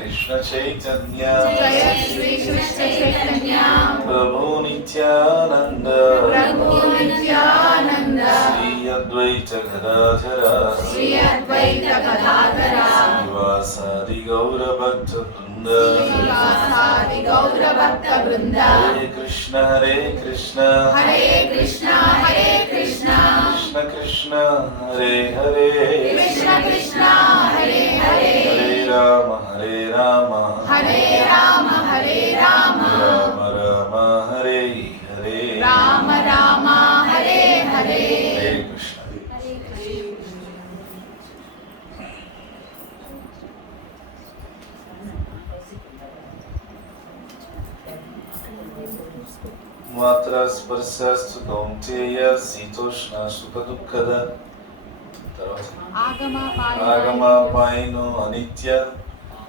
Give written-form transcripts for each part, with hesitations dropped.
कृष्ण चैतन्य जय श्री कृष्ण चैतन्य प्रभु नित्यानंद श्री अद्वैत गदाधर श्रीवासादि गौर भक्त वृंद हरे कृष्ण कृष्ण कृष्ण कृष्ण हरे हरे हरे राम हरे राम राम राम हरे हरे राम राम हरे हरे हरे कृष्ण मात्रा स्पर्शस्तु कौन्तेय शीतोष्ण सुख दुःखद आगमापायिनो अनित्य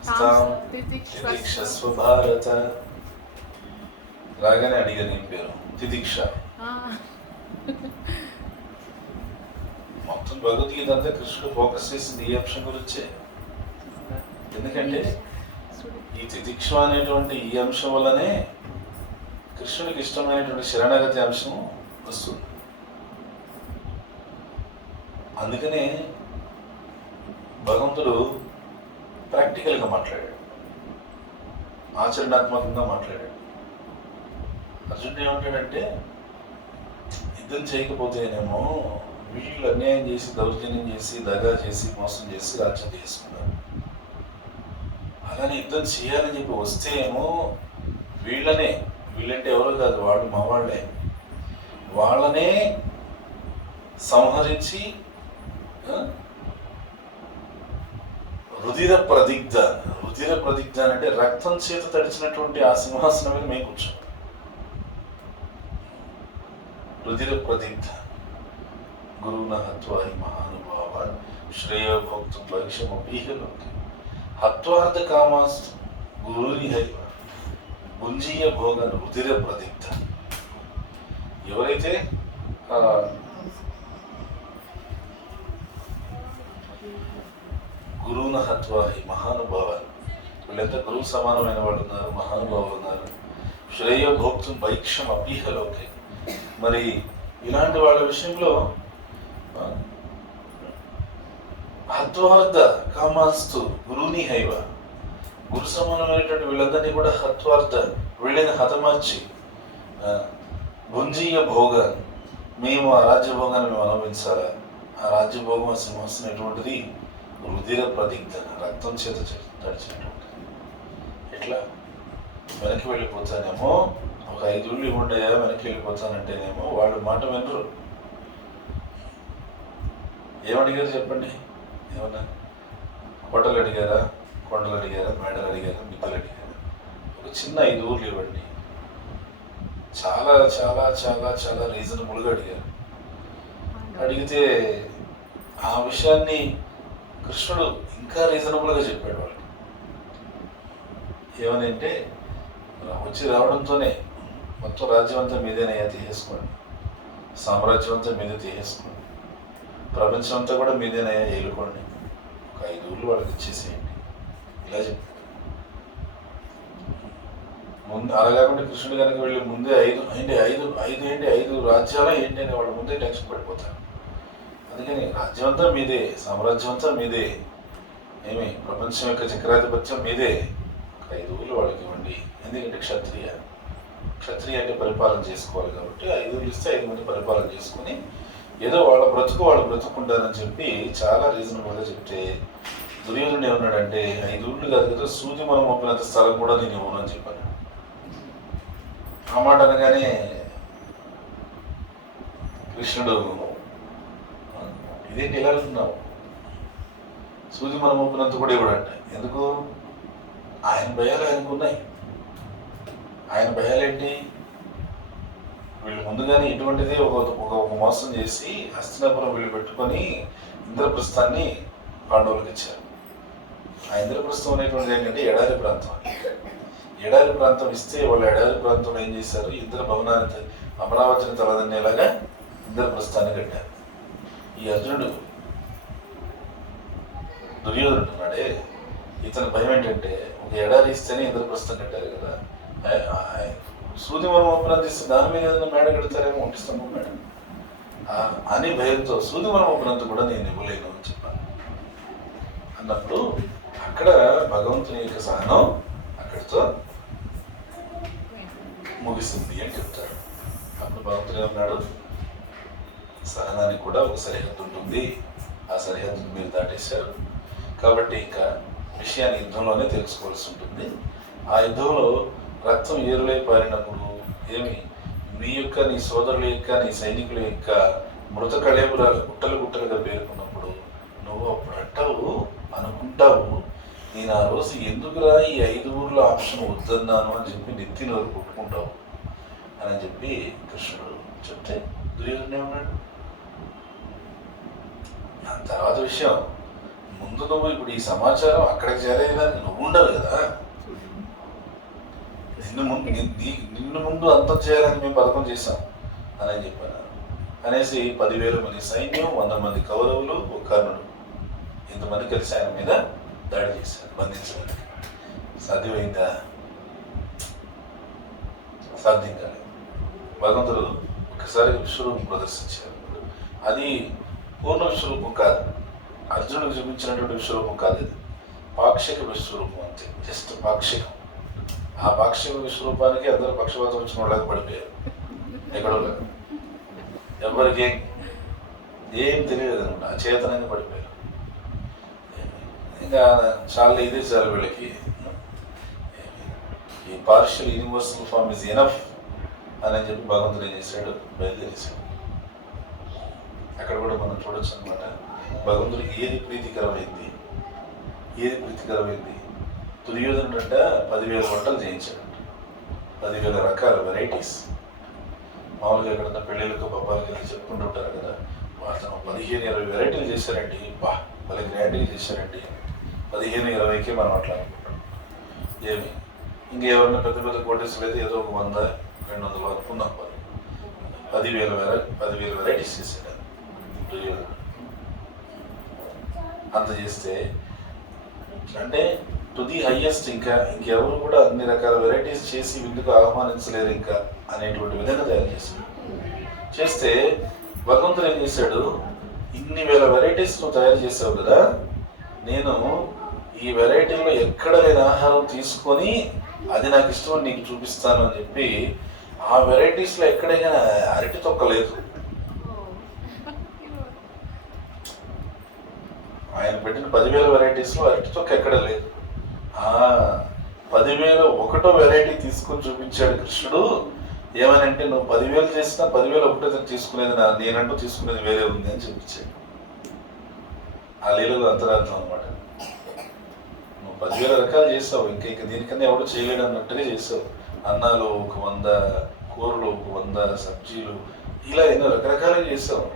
తాం తితిక్షస్వ భారత. రాగానే అడిగా నీ పేరు తితిక్ష. మొత్తం భగవద్గీత అంతా కృష్ణుడు ఫోకస్ చేసింది ఈ అంశం గురించే. ఎందుకంటే ఈ తితిక్ష అనేటువంటి ఈ అంశం వల్లనే కృష్ణుడికి ఇష్టమైనటువంటి శరణాగతి అంశం వస్తుంది. అందుకనే భగవంతుడు ప్రాక్టికల్గా మాట్లాడాడు, ఆచరణాత్మకంగా మాట్లాడాడు. అర్జునుడు ఏమంటాడంటే, యుద్ధం చేయకపోతేనేమో వీళ్ళు అన్యాయం చేసి దౌర్జన్యం చేసి దగా చేసి మోసం చేసి రాజ్యం చేసుకున్నారు. అలానే యుద్ధం చేయాలని చెప్పి వస్తే ఏమో వీళ్ళంటే ఎవరో కాదు, వాళ్ళు మా వాళ్ళనే సంహరించి రుధిర ప్రదిగ్ధ అంటే రక్తం చేత తడిచినటువంటి ఆ సింహాసనం మీద మేము కూర్చోం. రుధిర ప్రదిగ్ధ గురువున హత్వాహి మహానుభావాన్ శ్రేయో భోక్తం లక్ష్యమపీహలోకి హత్వార్థ కామాస్తు గురుని హైవ గుంజీయ భోగన్ రుధిర ప్రదిగ్ధ. ఎవరైతే గురువున హత్వాహి మహానుభావాలు, వీళ్ళంతా గురువు సమానమైన వాళ్ళు ఉన్నారు, మహానుభావులు ఉన్నారు. శ్రేయ భోక్తం భైక్షం అపీహలోకి. మరి ఇలాంటి వాళ్ళ విషయంలో హత్వార్థ కామాస్తు గురువుని హైవ, గురు సమానమైనటువంటి వీళ్ళందరినీ కూడా హత్వార్థ వీళ్ళని హతమార్చి భుంజీయ భోగ, మేము ఆ రాజ్యభోగాన్ని మేము అనుభవించాలా. ఆ రాజ్యభోగం సింహాసనం ఎటువంటిది? రుధిర ప్రదిగ్ధ, రక్తం చేత తడిచినటువంటి. ఎట్లా వెనక్కి వెళ్ళిపోతానేమో, ఒక 5 ఊళ్ళు ఇవ్వండియా వెనక్కి వెళ్ళిపోతానంటేనేమో వాళ్ళు మాట వినరు. ఏమడిగారు చెప్పండి? ఏమన్నా కోటలు అడిగారా, కొండలు అడిగారా, మేడలు అడిగారా, మిద్దలు అడిగారా? ఒక చిన్న 5 ఊర్లు ఇవ్వండి. చాలా చాలా చాలా చాలా రీజనబుల్గా అడిగారు. అడిగితే ఆ విషయాన్ని కృష్ణుడు ఇంకా రీజనబుల్గా చెప్పాడు వాళ్ళకి. ఏమని అంటే, రావడంతోనే మొత్తం రాజ్యం అంతా మీదేనయ్యా, తీసేసుకోండి. సామ్రాజ్యం అంతా మీదే తీసేసుకోండి. ప్రపంచం అంతా కూడా మీదేనయ్యా, ఏలుకోండి. ఒక 5 ఊళ్ళు వాళ్ళకి ఇచ్చేసేయండి. ఇలా చెప్పాడు. ముందు అలా కాకుండా కృష్ణుడు కనుక వెళ్ళి ముందే 5 రాజ్యాలు ఏంటి అని వాళ్ళ ముందే టెన్షన్ పడిపోతారు. అందుకని రాజ్యం అంతా మీదే, సామ్రాజ్యం అంతా మీదే, ఏమి ప్రపంచం యొక్క చక్రాధిపత్యం మీదే, 5 ఊళ్ళు వాళ్ళకి ఇవ్వండి. ఎందుకంటే క్షత్రియ అంటే పరిపాలన చేసుకోవాలి కాబట్టి 5 ఊళ్ళు ఇస్తే 5 మంది పరిపాలన చేసుకుని ఏదో వాళ్ళ బ్రతుకు వాళ్ళు బ్రతుకుంటారని చెప్పి చాలా రీజనబుల్గా చెప్తే, దుర్యోధనుడు ఏమన్నాడంటే, 5 ఊళ్ళు కాదు కదా, సూది మనం ఒప్పినంత స్థలం కూడా నేను ఇవ్వను అని చెప్పాను. ఆ మాట అనగానే కృష్ణుడు, ఇదేంటి ఇలా అంటున్నావు, సూది మనం ఒప్పినంత కూడా ఇవ్వడంట. ఎందుకు? ఆయన భయాలు ఆయనకు ఉన్నాయి. ఆయన భయాలేంటి? వీళ్ళు ముందుగానే ఇటువంటిదే ఒక మోసం చేసి హస్తినాపురం వీళ్ళు పెట్టుకొని ఇంద్రప్రస్థాన్ని పాండవులకు ఇచ్చారు. ఆ ఇంద్రప్రస్థం అనేటువంటిది ఏంటంటే ఎడారి ప్రాంతం. ఎడారి ప్రాంతం ఇస్తే వాళ్ళు ఎడారి ప్రాంతంలో ఏం చేశారు? ఇంద్ర భవనాన్ని, అమరావతిని తలదన్నేలాగా ఇంద్రప్రస్థాన్ని కట్టారు. ఈ అర్జునుడు దుర్యోధనుడు ఉన్నాడే, ఇతని భయం ఏంటంటే ఒక ఎడారి ఇస్తేనే ఇంద్రప్రస్థం కట్టారు కదా, సూది మనం ఓపెన్ చేస్తే దాని మీద ఏదైనా మేడ కడతారేమో, ఒంటి స్తంభం మేడ అని భయంతో సూది మనం ఓపెనంత కూడా నేను ఇవ్వలేను అని చెప్పాను. అన్నప్పుడు అక్కడ భగవంతుని యొక్క సహనం అక్కడితో ముగిసింది అని చెప్తారు. అప్పుడు భగవంతుడు ఏమన్నాడు, సహనానికి కూడా ఒక సరిహద్దు ఉంటుంది, ఆ సరిహద్దును మీరు దాటేశారు కాబట్టి ఇంకా విషయాన్ని యుద్ధంలోనే తెలుసుకోవాల్సి ఉంటుంది. ఆ యుద్ధంలో రక్తం ఏరులై పారినప్పుడు ఏమి మీ యొక్క, నీ సోదరుల యొక్క, నీ సైనికుల యొక్క మృత కళేబురాలు గుట్టలు గుట్టలుగా పేర్కొన్నప్పుడు నువ్వు అప్పుడు అంటావు, అనుకుంటావు, నేను ఆ రోజు ఎందుకురా ఈ 5 ఊర్ల ఆప్షన్ వద్దన్నాను అని చెప్పి నెత్తి నోరు కొట్టుకుంటావు అని చెప్పి కృష్ణుడు చెప్తే దుర్యోధనుడు ఏమన్నాడు. దాని తర్వాత విషయం, ముందు నువ్వు ఇప్పుడు ఈ సమాచారం అక్కడికి చేరేదానికి నువ్వు ఉండాలి కదా, నిన్ను ముందు అంతం చేయాలని మేము పథకం చేశాం అని చెప్పాను. అనేసి 10,000 మంది సైన్యం, 100 మంది కౌరవులు, ఒక కర్ణుడు, ఇంతమంది కలిసి ఆయన మీద దాడి చేశారు బంధించడానికి. సాధ్యమైందా? సాధ్యం కాలేదు. భగవంతుడు ఒకసారి విశ్వరూపం ప్రదర్శించారు. అది పూర్ణ విశ్వరూపం కాదు, అర్జునుడికి చూపించినటువంటి విశ్వరూపం కాదు, ఇది పాక్షిక విశ్వరూపం అంతే, జస్ట్ పాక్షికం. ఆ పాక్షిక విశ్వరూపానికి అందరూ పక్షపాతం వచ్చిన వాళ్ళకి పడిపోయారు. ఎక్కడో లేదు, ఎవరికి ఏం తెలియదు అనమాట, అచేతనంగా పడిపోయారు. ఇంకా చాలా ఇదే చాలు వీళ్ళకి, ఈ partial universal form is enough అని చెప్పి భగవంతుడు ఏం చేశాడు, బయలుదేరేశాడు. అక్కడ కూడా మనం చూడొచ్చు అనమాట, భగవంతుడికి ఏది ప్రీతికరమైంది, దుర్యోధనుడు అంట 10,000 వంటలు చేయించాడంట, 10,000 రకాల వెరైటీస్. మామూలుగా ఎక్కడన్నా పెళ్ళిళ్ళకు పబ్బాలకి వెళ్ళి చెప్పుకుంటూ ఉంటారు కదా, అతను 15-20 వెరైటీలు చేశారండి, వాళ్ళకి గ్రాండ్గా చేశారండి. 15-20కే మనం అట్లా అనుకుంటాం. ఏమి ఇంకెవరన్నా పెద్ద పెద్ద కోటేశ్వరులు అయితే ఏదో ఒక 100-200 అనుకున్నాం. 10,000 వెరైటీస్ చేశాడు దుర్యోధనుడు. అంత చేస్తే అంటే టు ది హైయెస్ట్, ఇంకెవరు కూడా అన్ని రకాల వెరైటీస్ చేసి విందుకు ఆహ్వానించలేరు ఇంకా అనేటువంటి విధంగా తయారు చేశాడు. చేస్తే భగవంతుడు ఏం చేశాడు, ఇన్ని వేల వెరైటీస్ నువ్వు తయారు చేసావు కదా, నేను ఈ వెరైటీలో ఎక్కడ లేని ఆహారం తీసుకొని అది నాకు ఇష్టం నీకు చూపిస్తాను అని చెప్పి ఆ వెరైటీస్లో ఎక్కడైనా అరటి తొక్క లేదు. ఆయన పెట్టిన 10,000 వెరైటీస్లో అరటి తొక్క ఎక్కడ లేదు. 10,001వ వెరైటీ తీసుకొని చూపించాడు కృష్ణుడు. ఏమనంటే నువ్వు 10,000 చేసినా 10,001 తీసుకునేది నేనంటూ తీసుకునేది వేరే ఉంది అని చూపించాడు. ఆ లీలలో అంతరార్థం అనమాట. నువ్వు 10,000 రకాలు చేసావు, ఇంకా దీనికన్నా ఎవడో చేయలేడు అన్నట్టుగా చేసావు. అన్నాలు ఒక 100, కూరలు ఒక 100, సబ్జీలు, ఇలా ఎన్నో రకరకాలుగా చేసావు.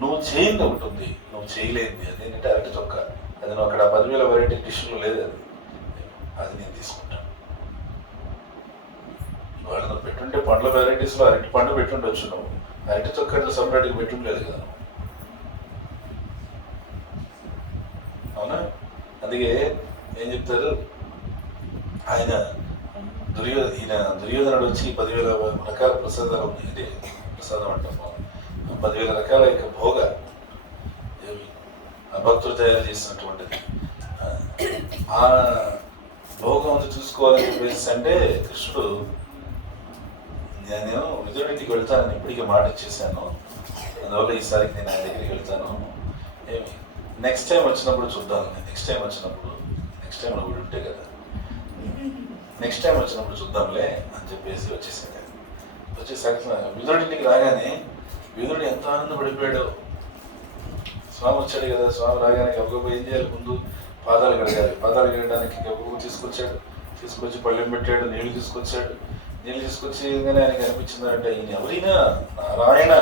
నువ్వు చేయింది ఒకటి ఉంది, నువ్వు చేయలేంది, అదేంటంటే అరటి తొక్క. అది నువ్వు అక్కడ 10,000 వెరైటీ డిష్లో లేదు, అది నేను తీసుకుంటాను. వాళ్ళు నువ్వు పెట్టుంటే పండ్ల వెరైటీస్లో అరటి పండు పెట్టుండొచ్చు, నువ్వు అరటి తొక్క సపరేట్గా పెట్టుండలేదు కదా. అవునా? అందుకే ఏం చెప్తారు, దుర్యోధనుడు వచ్చి 10,000 రకాల ప్రసాదాలు ఉన్నాయి, అంటే ప్రసాదం అంటాము, 10,000 రకాల యొక్క భోగ భక్తులు తయారు చేసినటువంటిది. ఆ భోగం అంతా చూసుకోవాలని చెప్పేసి అంటే కృష్ణుడు, నేను విదురుడికి వెళ్తానని ఇప్పటికే మాట ఇచ్చేసాను, అందువల్ల ఈసారికి నేను ఆయన దగ్గరికి వెళ్తాను. ఏమి నెక్స్ట్ టైం వచ్చినప్పుడు చూద్దాం, నెక్స్ట్ టైం నువ్వు ఉంటే కదా, నెక్స్ట్ టైం వచ్చినప్పుడు చూద్దాంలే అని చెప్పేసి వచ్చేసాడు. విదురుడింటికి రాగానే విదురుడు ఎంత ఆనందపడిపోయాడు. స్వామి వచ్చాడు కదా, స్వామి రాగానే గబగబా ఏం చేయాలి, ముందు పాదాలు కడగాలి. పాదాలు కడగడానికి గబగబా తీసుకొచ్చి పళ్ళెం పెట్టాడు, నీళ్లు తీసుకొచ్చాడు. నీళ్ళు తీసుకొచ్చిగానే ఆయనకి అనిపించింది అంటే ఈయన ఎవరైనా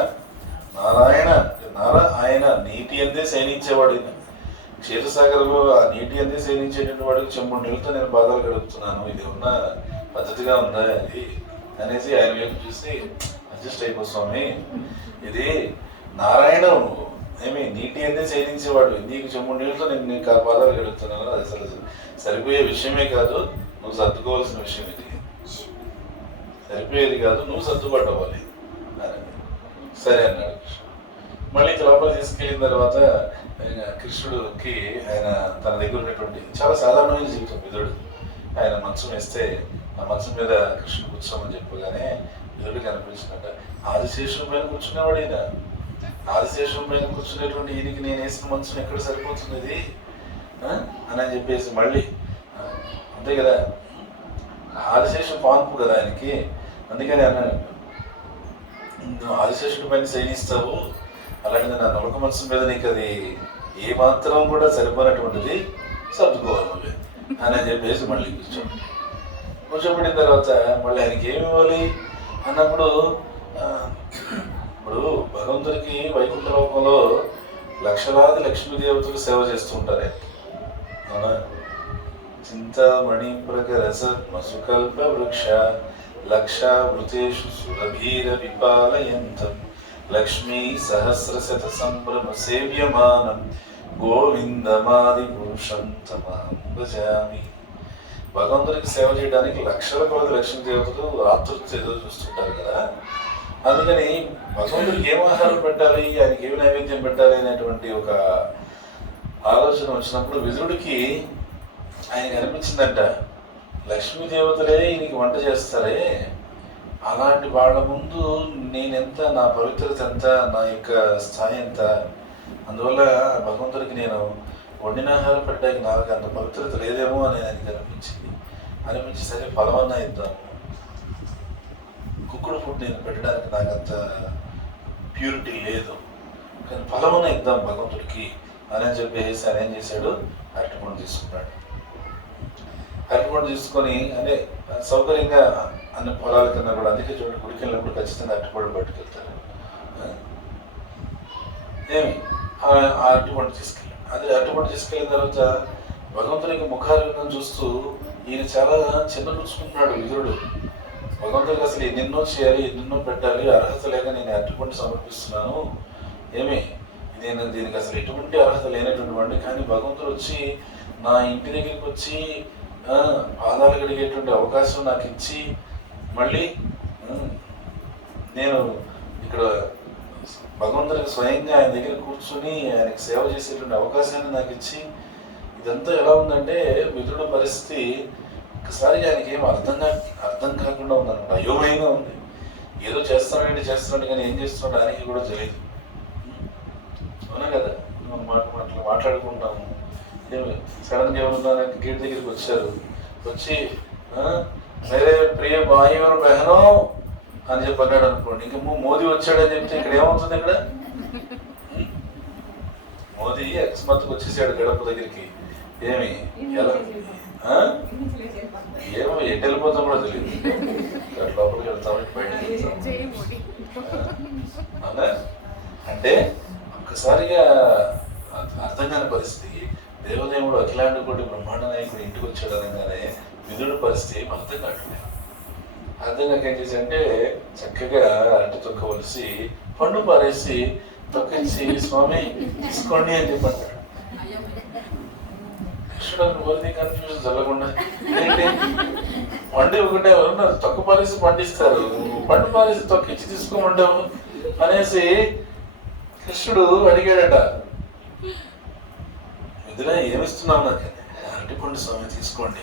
నారాయణ నీటి అందే శయనించేవాడు. ఈయన క్షీరసాగర్లో ఆ నీటి అందే శయనించేటువంటి వాడికి చెంబుడు నీళ్ళతో నేను పాదాలు కడుగుతున్నాను, ఇది ఉన్న పద్ధతిగా ఉందా అది అనేసి ఆయన వైపు చూసి, అడ్జస్ట్ అయిపో స్వామి, ఇది నారాయణ నీటి అన్నీ చేయించేవాడు. నీకు చెమ్ము నీళ్ళతో నేను నీకు ఆ పాదాలు గడుపుతున్నాను. అది అసలు సరిపోయే విషయమే కాదు, నువ్వు సర్దుకోవాల్సిన విషయం ఇది. సరిపోయేది కాదు, నువ్వు సర్దుపడవాలి అని. సరే అన్నాడు కృష్ణుడు. మళ్ళీ లోపల తీసుకెళ్ళిన తర్వాత కృష్ణుడికి ఆయన తన దగ్గర ఉన్నటువంటి చాలా సాధారణమైన జీవితం విదురుడు. ఆయన మంచం వేస్తే ఆ మంచం మీద కృష్ణుడు కూర్చోమని చెప్పగానే విదురుడికి అనిపించినట్ట, ఆదిశేషం పైన కూర్చునేవాడు ఈయన. ఆదిశేషం పైన కూర్చునేటువంటి ఈయనకి నేను వేసిన మంచం ఎక్కడ సరిపోతుంది ఇది అని చెప్పేసి మళ్ళీ అంతే కదా, ఆదిశేషం పాన్పు కదా ఆయనకి. అందుకని అన్నాను, నువ్వు ఆదిశేషుడి పైన శయనిస్తావు, అలాగే నా నొలక మనసు మీద నీకు అది ఏ మాత్రం కూడా సరిపోయినటువంటిది, సర్దుకోవాలి నువ్వే అని చెప్పేసి మళ్ళీ కూర్చోబెట్టిన తర్వాత మళ్ళీ ఆయనకి ఏమి ఇవ్వాలి అన్నప్పుడు, ఇప్పుడు భగవంతుడికి వైకుంఠ లోకంలో లక్షలాది లక్ష్మీదేవతలు సేవ చేస్తూ ఉంటారు. అవునా? చింతామణి ప్రకరస మసుకల్ప వృక్ష లక్ష వృతేషు సురభీర విపాలయంతం లక్ష్మీ సహస్రశత సంభ్రమ సేవ్యమానం గోవిందమాది పురుషం తమహం భజామి. భగవంతుడికి సేవ చేయడానికి లక్షల కొలది లక్ష్మీ దేవతలు ఆతృత ఎదురు చూస్తుంటారు కదా. అందుకని భగవంతుడికి ఏం ఆహారం పెట్టాలి, ఆయనకి ఏమి నైవేద్యం పెట్టాలి అనేటువంటి ఒక ఆలోచన వచ్చినప్పుడు విదురుడికి ఆయనకి అనిపించిందంట, లక్ష్మీదేవతలే ఈయనకి వంట చేస్తారే, అలాంటి వాళ్ళ ముందు నేనెంత, నా పవిత్రత ఎంత, నా యొక్క స్థాయి ఎంత, అందువల్ల భగవంతుడికి నేను వండిన ఆహారం పెట్టడానికి నాకు అంత పవిత్రత లేదేమో అని ఆయనకి అనిపించి సరే ఫలమన్నా ఇద్దాము, కుక్కుడు ఫుడ్ నేను పెట్టడానికి నాకు అంత ప్యూరిటీ లేదు, కానీ ఫలమన్నా ఇద్దాం భగవంతుడికి అని చెప్పేసి ఆయన ఏం చేశాడు, అరటిపండు తీసుకున్నాడు. అరటిపండు తీసుకొని అదే సౌకర్యంగా అన్ని పొలాల కన్నా కూడా, అందుకే చూడండి గుడికి వెళ్ళినప్పుడు ఖచ్చితంగా అరటిపండు పట్టుకెళ్తారు. ఏమి ఆ అరటిపండు తీసుకెళ్ళాడు. అది అరటిపండు తీసుకెళ్ళిన తర్వాత భగవంతునికి ముఖారవిందం చూస్తూ ఈయన చాలా చిన్నపుచ్చుకుంటున్నాడు విదురుడు. భగవంతుడికి అసలు ఎన్నెన్నో చేయాలి, ఎన్నెన్నో పెట్టాలి, అర్హత లేక నేను అరటిపండు సమర్పిస్తున్నాను, నేను దీనికి అసలు ఎటువంటి అర్హత లేనటువంటి వాడిని, కానీ భగవంతుడు వచ్చి నా ఇంటి దగ్గరికి వచ్చి పాదాలు కడిగేటువంటి అవకాశం నాకు ఇచ్చి, మళ్ళీ నేను ఇక్కడ భగవంతుడికి స్వయంగా ఆయన దగ్గర కూర్చుని ఆయనకి సేవ చేసేటువంటి అవకాశాన్ని నాకు ఇచ్చి, ఇదంతా ఎలా ఉందంటే విదురుడు పరిస్థితి ఒకసారి ఆయనకి ఏం అర్థం కాకుండా ఉందన్నమాట. అయోమయంగా ఉంది. ఏదో చేస్తున్నాడు కానీ ఏం చేస్తున్నాడు ఆయనకి కూడా తెలియదు. అవునా కదా, మనం మాట్లాడుకుంటాము. సడన్గా ఎవరున్నా గేట్ దగ్గరికి వచ్చారు, వచ్చి వేరే ప్రియ భాయ్యవరు బెహనో అని చెప్పి అన్నాడు అనుకోండి, ఇంకా మోదీ వచ్చాడని చెప్తే ఇక్కడ ఏమవుతుంది, ఇక్కడ మోదీ అకస్మాత్తుకు వచ్చేసాడు గడప దగ్గరికి, ఏమి ఎలా ఏమో ఎటు వెళ్ళిపోతాం కూడా తెలియదు, లోపలికి వెళ్తామని బయటకు వెళ్తాం. అవునా? అంటే ఒక్కసారిగా అర్థం కాని పరిస్థితి. దేవదేవుడు అఖిలాండ కోటి బ్రహ్మాండ నాయకుడు ఇంటికి వచ్చాడు అనగానే విదురుడు పరిస్థితి అర్థం కావట్లేదు. అర్థం కాక ఏం చేశాడంటే చక్కగా అరటి తొక్కవలసి పండు పారేసి తొక్కించి స్వామి తీసుకోండి అని చెప్పాడు. కృష్ణుడు వరది కన్ఫ్యూజన్ జరగకుండా ఏంటి వండి ఒకటే ఎవరున్నారు, తొక్క పారేసి పండిస్తారు, పండు పారేసి తొక్కించి తీసుకోమంటావు అనేసి కృష్ణుడు అడిగాడట. విధులా ఏమిస్తున్నావు నాకు, అరటిపండు స్వామి తీసుకోండి.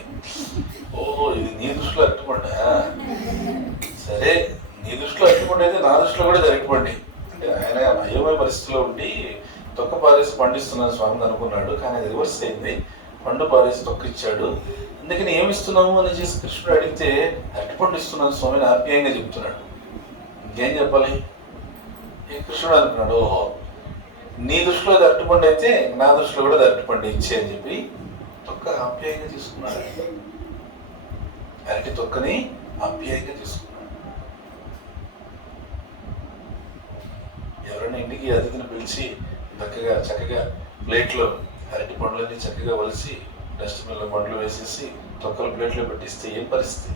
ఓహో, ఇది నీ దృష్టిలో అరటిపండా, సరే నీ దృష్టిలో అరటిపండు అయితే నా దృష్టిలో కూడా అరటిపండి. ఆయన అయోమయ పరిస్థితిలో ఉండి తొక్క పారేసి పండిస్తున్నాను స్వామిని అనుకున్నాడు, కానీ అది రివర్స్ అయింది, పండు పారేసి తొక్క ఇచ్చాడు. అందుకని ఏమిస్తున్నాము అని చేసి కృష్ణుడు అడిగితే అరటిపండు ఇస్తున్నాను స్వామిని ఆప్యాయంగా చెప్తున్నాడు. ఇంకేం చెప్పాలి? కృష్ణుడు అనుకున్నాడు, ఓహో నీ దృష్టిలో అది అరటిపండు అయితే నా దృష్టిలో కూడా అది అరటిపండు ఇచ్చే అని చెప్పి తొక్క ఆప్యాయంగా తీసుకున్నాడు. అరటి తొక్కని ఆప్యాయంగా తీసుకున్నాడు. ఎవరైనా ఇంటికి అతిథిని పిలిచి చక్కగా ప్లేట్లో అరటి పండ్లన్నీ చక్కగా వలిసి డస్ట్బిన్లో పండ్లు వేసేసి తొక్కలు ప్లేట్లో పెట్టిస్తే ఏం పరిస్థితి?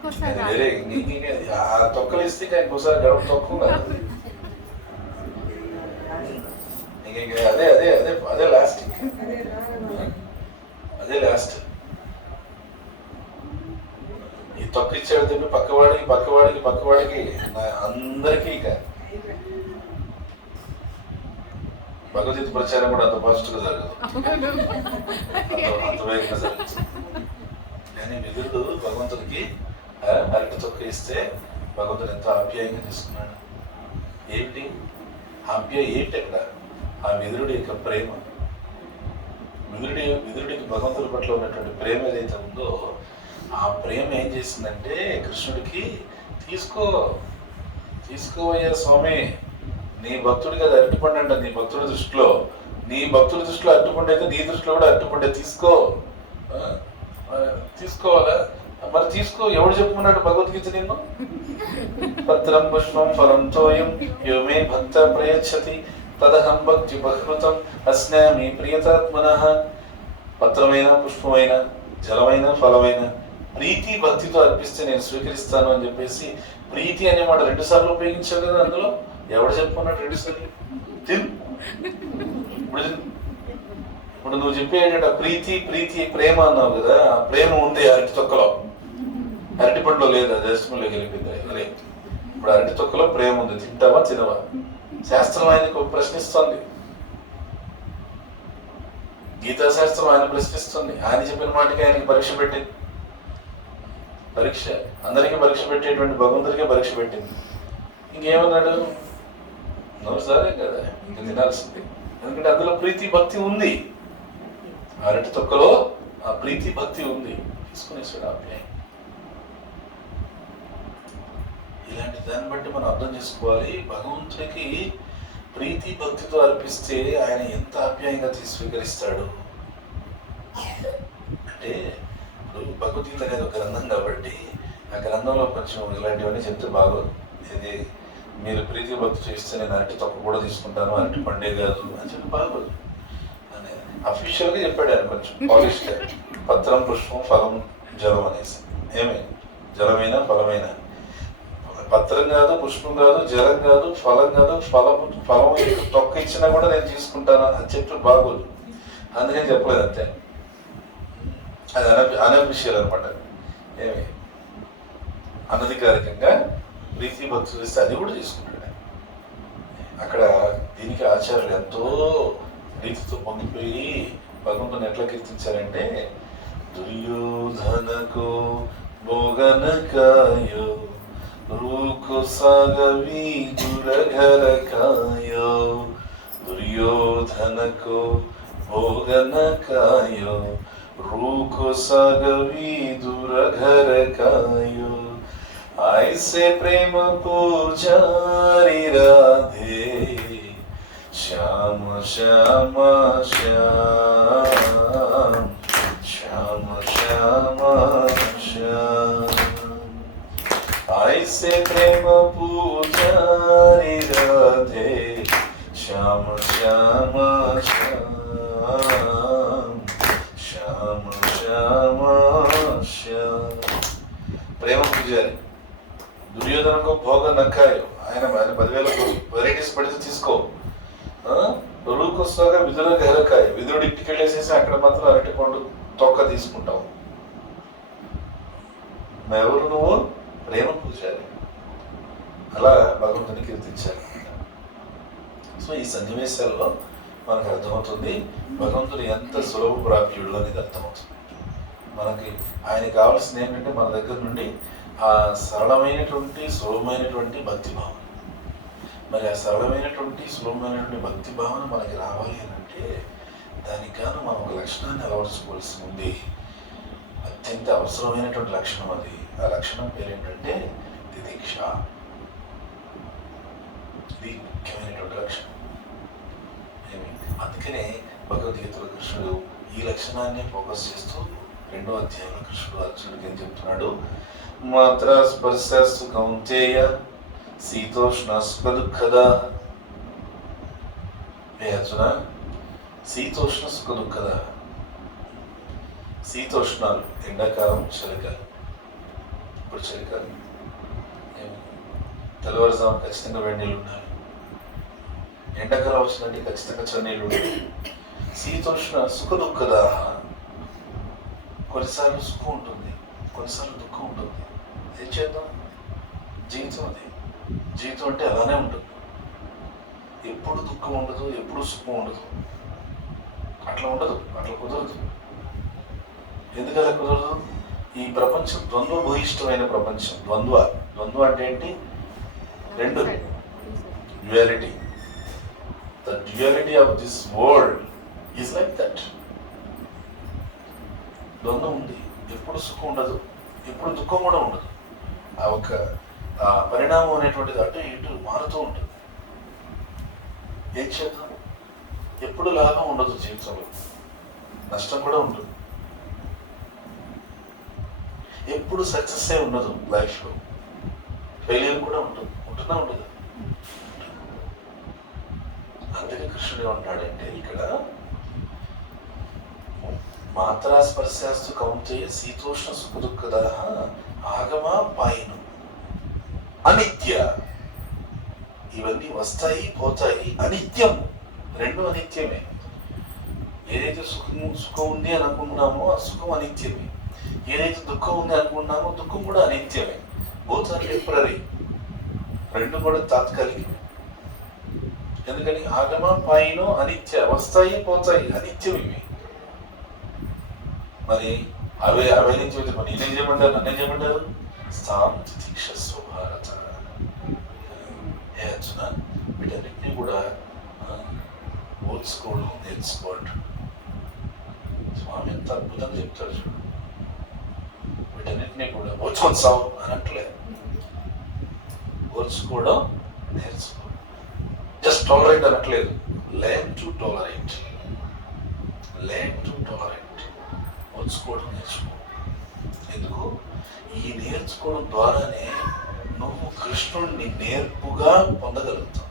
ఇంకోసారి అది వేరే ఆ తొక్కలు ఇస్తే ఇంకా ఇంకోసారి గడప తొక్కు కాదు. ఇంక అదే అదే అదే అదే లాస్ట్, అదే లాస్ట్. ఈ తొక్క ఇచ్చాడు తిప్పి పక్కవాడికి పక్కవాడికి పక్కవాడికి అందరికీ ఇక భగవద్గీత ప్రచారం కూడా అంత పాజిటివ్ గా జరగదు, అంత వేగంగా జరుగుతుంది. కానీ విదురుడు భగవంతుడికి అరటి తొక్క ఇస్తే భగవంతుడు ఎంతో ఆప్యాయంగా తీసుకున్నాడు. ఏంటి ఏంటి అక్కడ ఆ విదురుడి యొక్క ప్రేమ, విదురుడికి భగవంతుడి పట్ల ఉన్నటువంటి ప్రేమ ఏదైతే ఉందో ఆ ప్రేమ ఏం చేసిందంటే కృష్ణుడికి తీసుకోవయ్యా స్వామి, నీ భక్తుడికి అది అరటిపండు అంట. నీ భక్తుడి దృష్టిలో అరటిపండు అయితే నీ దృష్టిలో కూడా అరటిపండే తీసుకోవాలా? మరి తీసుకో. ఎవడు చెప్పుకున్నాడు భగవద్గీత నిన్ను? పత్రం పుష్పం ఫలం తోయం యో మే భక్త ప్రయచ్చతి తదహం భక్తి బహృతం అస్నామి ప్రియతాత్మనః. పత్రమైన పుష్పమైన జలమైన ఫలమైన ప్రీతి భక్తితో అర్పిస్తే నేను స్వీకరిస్తాను అని చెప్పేసి ప్రీతి అనే మాట 2 సార్లు ఉపయోగించావు కదా. అందులో ఎవడు చెప్పుకున్నాడు 2 సార్లు? ఇప్పుడు నువ్వు చెప్పేట ప్రీతి ప్రేమ అన్నావు కదా, ఆ ప్రేమ ఉంది అరటి తొక్కలో, అరటి పండులో లేదు, దర్శనంలోకి వెళ్ళిపోయింది. ఇప్పుడు అరటి తొక్కలో ప్రేమ ఉంది, తింటావా తినవా? శాస్త్రం ఆయనకు ప్రశ్నిస్తోంది, గీతాశాస్త్రం ఆయన ప్రశ్నిస్తుంది. ఆయన చెప్పిన మాటకి ఆయనకి పరీక్ష పెట్టింది. అందరికీ పరీక్ష పెట్టేటువంటి భగవంతుడికే పరీక్ష పెట్టింది. ఇంకేమన్నాడు? నోరు సరే కదా, ఇంకా తినాల్సింది. ఎందుకంటే అందులో ప్రీతి భక్తి ఉంది, అరటి తొక్కలో ఆ ప్రీతి భక్తి ఉంది. తీసుకునేసాడు ఆప్యాయం. ఇలాంటి దాన్ని బట్టి మనం అర్థం చేసుకోవాలి, భగవంతుడికి ప్రీతి భక్తితో అర్పిస్తే ఆయన ఎంత ఆప్యాయంగా స్వీకరిస్తాడు. అంటే ఇప్పుడు భగవద్గీత అనేది ఒక గ్రంథం కాబట్టి ఆ గ్రంథంలో కొంచెం ఇలాంటివన్నీ చెప్తే బాగోదు. ఇది మీరు ప్రీతి భక్తి చేస్తే నేను అరటి తొక్క కూడా తీసుకుంటాను, అరటి పండే కాదు అని చెప్పి బాగోదు అని అఫీషియల్గా చెప్పాడు ఆయన. కొంచెం పాలిష్గా పత్రం పుష్పం ఫలం జలం అనేసి. ఏమైనా జలమైన ఫలమైన, పత్రం కాదు, పుష్పం కాదు, జలం కాదు, ఫలం కాదు, ఫలం తొక్క ఇచ్చినా కూడా నేను తీసుకుంటాను అని చెప్పి బాగోదు. అందుకని చెప్పలేదు అంతే. అది అనఫిషియల్ అనమాట. ఏమి అనధికారికంగా ప్రీతి భక్తులు ఇస్తే అది కూడా తీసుకుంటాడు. అక్కడ దీనికి ఆచార్యులు ఎంతో ప్రీతితో పొంగిపోయి భగవంతుని ఎట్లా కీర్తించారంటే, దుర్యోధనకు భోగనకాయో రూకు సాగవి దురఘరకాయో, దుర్యోధనకు భోగనకాయో रूको सागवी दुरघरकायो, ऐसे प्रेम पुजारी राधे श्याम श्याम श्याम श्याम श्याम श्याम, ऐसे प्रेम पुजारी राधे श्याम श्याम श्याम ప్రేమ పూజారి. దుర్యోధనకు భోగ నక్కాయో, ఆయన 10,000 వెరైటీస్ పడితే తీసుకో. రుడుకొస్తాగా విదుర గెలకాయ, విదురుడు ఇంటికి వెళ్ళేసేసి అక్కడ మాత్రం అరటి పండు తొక్క తీసుకుంటావు. ఎవరు నువ్వు? ప్రేమ పూజారి. అలా భగవంతుని కీర్తించాలి. సో ఈ సన్నివేశాల్లో మనకు అర్థమవుతుంది భగవంతుడు ఎంత సులభ ప్రాప్యుడు అనేది అర్థమవుతుంది. మనకి ఆయన కావాల్సింది ఏంటంటే మన దగ్గర నుండి ఆ సరళమైనటువంటి సులభమైనటువంటి భక్తి భావన. మరి ఆ సరళమైనటువంటి సులభమైనటువంటి భక్తి భావన మనకి రావాలి అని అంటే దానికి గాను మనం ఒక లక్షణాన్ని అలవర్చుకోవాల్సి ఉంది. అత్యంత అవసరమైనటువంటి లక్షణం అది. ఆ లక్షణం పేరేంటంటే తితిక్ష. ఇది ముఖ్యమైనటువంటి లక్షణం. అందుకనే భగవద్గీతలో కృష్ణుడు ఈ లక్షణాన్ని ఫోకస్ చేస్తూ 2వ అధ్యాయంలో కృష్ణుడు అర్జునుడికి ఏం చెప్తున్నాడు? మాత్రా స్పర్శస్తు కౌంతేయ శీతోష్ణ సుఖ దుఃఖదా. ఏ అర్జున, శీతోష్ణ సుఖ దుఃఖదా. శీతోష్ణాలు ఎండాకాలం, చలికాలం. ఇప్పుడు చలికాలం, తెల్లవారుజాము ఖచ్చితంగా వేడి నీళ్ళు ఉండాలి. ఎండాకాలం వచ్చిందంటే ఖచ్చితంగా చన్నీళ్ళు ఉండాలి. శీతోష్ణ సుఖ దుఃఖద, కొన్నిసార్లు సుఖం ఉంటుంది, కొన్నిసార్లు దుఃఖం ఉంటుంది. ఏం చేద్దాం? జీవితం అది. జీవితం అంటే అలానే ఉంటుంది. ఎప్పుడు దుఃఖం ఉండదు, ఎప్పుడు సుఖం ఉండదు. అట్లా ఉండదు, అట్లా కుదరదు. ఎందుకలా కుదరదు? ఈ ప్రపంచం ద్వంద్వ భూయిష్టమైన ప్రపంచం. ద్వంద్వ అంటే ఏంటి? రెండు. Duality. The duality of this world is like that. ద్వంద్వం ఉంది. ఎప్పుడు సుఖం ఉండదు, ఎప్పుడు దుఃఖం కూడా ఉండదు. ఆ పరిణామం అనేటువంటిది అటు ఇటు మారుతూ ఉంటుంది. ఏం చేద్దాం? ఎప్పుడు లాభం ఉండదు జీవితంలో, నష్టం కూడా ఉంటుంది. ఎప్పుడు సక్సెస్ ఉండదు లైఫ్లో, ఫెయిలియర్ కూడా ఉంటుంది. ఉంటుందా? ఉండదు. అందుకే కృష్ణుడు ఏమంటాడంటే ఇక్కడ మాత్రా స్పర్శాస్తు కౌంతేయ శీతోష్ణ సుఖ దుఃఖద ఆగమ పాయిను అనిత్య. ఇవన్నీ వస్తాయి, పోతాయి, అనిత్యం. రెండు అనిత్యమే. ఏదైతే సుఖం ఉంది అని అనుకుంటున్నామో ఆ సుఖం అనిత్యమే. ఏదైతే దుఃఖం ఉంది అనుకుంటున్నామో దుఃఖం కూడా అనిత్యమే. Both are temporary. రెండు కూడా తాత్కాలికమే. ఎందుకని? ఆగమ పాయిను అనిత్య, వస్తాయి పోతాయి, అనిత్యం ఇవి. మరి అవే నుంచి నేనేం చేయమంటారు? నన్నేం చేయమంటారు? స్థాం తితిక్షస్వ భారత. ఏ అర్జున, వీటన్నిటినీ కూడా ఓర్చుకోవడం నేర్చుకోవడం. స్వామి ఎంత అద్భుతంగా చెప్తాడు చూడు. వీటన్నిటినీ కూడా ఓర్చుకొని సావు అనట్లే, ఓర్చుకోవడం నేర్చుకో. జస్ట్ టాలరేట్ అనట్లేదు. Learn to tolerate. ఓర్చుకోవడం నేర్చుకో. ఎందుకు? ఈ నేర్చుకోవడం ద్వారానే నువ్వు కృష్ణుడిని నేర్పుగా పొందగలుగుతావు.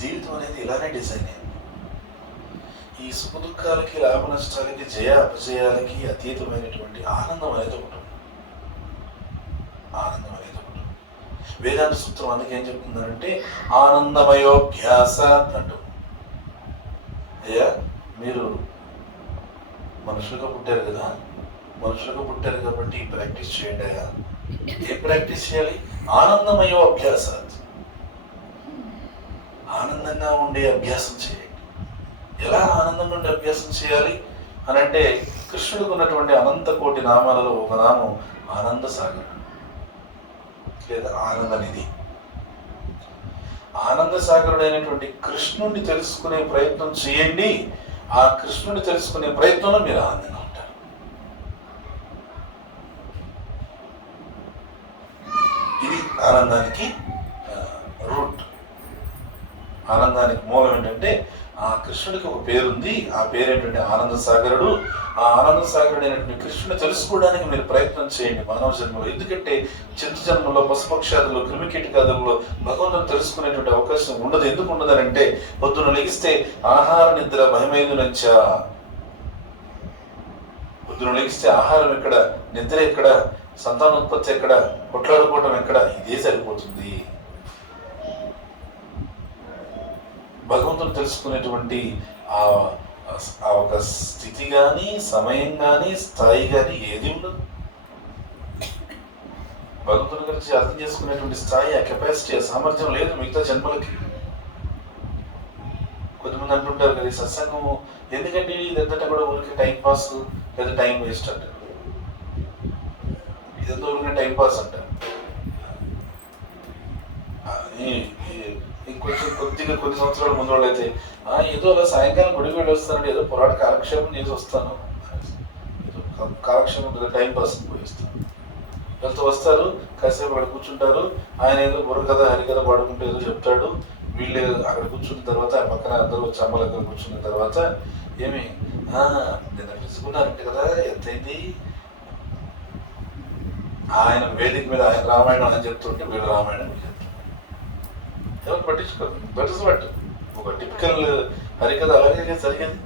జీవితం అనేది ఇలానే డిజైన్ అయింది. ఈ సుఖ దుఃఖాలకి, లాభ నష్టాలకి, జయ అపజయాలకి అతీతమైనటువంటి ఆనందం అనేది ఒకటి. వేదాంత సూత్రం అందుకే ఏం చెప్తుందంటే ఆనందమయోభ్యాస అంటూ. అయ్యా, మీరు మనుషులుగా పుట్టారు కదా, మనుషులుగా పుట్టారు కాబట్టి ఈ ప్రాక్టీస్ చేయండి. అయ్యా, ఏం ప్రాక్టీస్ చేయాలి? ఆనందమయో అభ్యాస. ఆనందంగా ఉండే అభ్యాసం చేయండి. ఎలా ఆనందంగా ఉండే అభ్యాసం చేయాలి అని అంటే, కృష్ణుడికి ఉన్నటువంటి అనంత కోటి నామాలలో ఒక నామం ఆనంద సాగర్ లేదా ఆనందనిధి. ఆనంద సాగరుడైనటువంటి కృష్ణుడిని తెలుసుకునే ప్రయత్నం చేయండి. ఆ కృష్ణుడిని తెలుసుకునే ప్రయత్నంలో మీరు ఆనందంగా ఉంటారు. ఇది ఆనందానికి రూట్. ఆనందానికి మూలం ఏంటంటే, ఆ కృష్ణుడికి ఒక పేరుంది. ఆ పేరు ఏంటంటే ఆనంద సాగరుడు. ఆ ఆనంద సాగరుడు అయినటువంటి కృష్ణుని తెలుసుకోవడానికి మీరు ప్రయత్నం చేయండి మానవ జన్మలో. ఎందుకంటే జంతు జన్మలో, పశుపక్షాదుల్లో, క్రిమికీటకాదుల్లో భగవంతుని తెలుసుకునేటువంటి అవకాశం ఉండదు. ఎందుకు ఉండదని అంటే, పొద్దున లెగిస్తే ఆహార నిద్ర భయమైదునంచా. పొద్దున లెగిస్తే ఆహారం ఎక్కడ, నిద్ర ఎక్కడ, సంతానోత్పత్తి ఎక్కడ, కొట్లాడుకోవటం ఎక్కడ, ఇదే సరిపోతుంది. భగవంతుని తెలుసుకునేటువంటి ఆ ఒక స్థితి కానీ, సమయం కానీ, స్థాయి కానీ ఏది ఉండదు. భగవంతుని గురించి అర్థం చేసుకునేటువంటి స్థాయి, ఆ కెపాసిటీ, ఆ సామర్థ్యం లేదు మిగతా జన్మలకి. కొంతమంది అంటుంటారు కదా, సత్సంగం ఎందుకంటే ఇదంతా కూడా ఊరికి టైం పాస్ లేదా టైం వేస్ట్ అంటారు. ఇదంతా ఊరికి టైం పాస్ అంటారు. ఇంకొంచెం కొన్ని సంవత్సరాల ముందు వాళ్ళు అయితే ఏదో అలా సాయంకాలం గుడికి వెళ్ళి వస్తానండి, ఏదో పోరాట కాలక్షేపం చేసి వస్తాను, ఏదో కాలక్షేపం టైం పాస్ పోయిస్తాను. వెళ్తూ వస్తారు, కాసేపు అక్కడ కూర్చుంటారు. ఆయన ఏదో బుర్రకథ హరికథ పాడుకుంటూ ఏదో చెప్తాడు. వీళ్ళు అక్కడ కూర్చున్న తర్వాత ఆ పక్కన అందరూ వచ్చి అమ్మల దగ్గర కూర్చున్న తర్వాత ఏమి నిన్న పిలుచుకున్నారంటే కదా, ఎంతైంది? ఆయన వేదిక మీద ఆయన రామాయణం అని చెప్తుంటే వీళ్ళు రామాయణం ఎవరు పట్టించుకోరు. దట్ ఇస్ వాట్ ఒక టిపికల్ హరికథ అలాగే జరిగేది.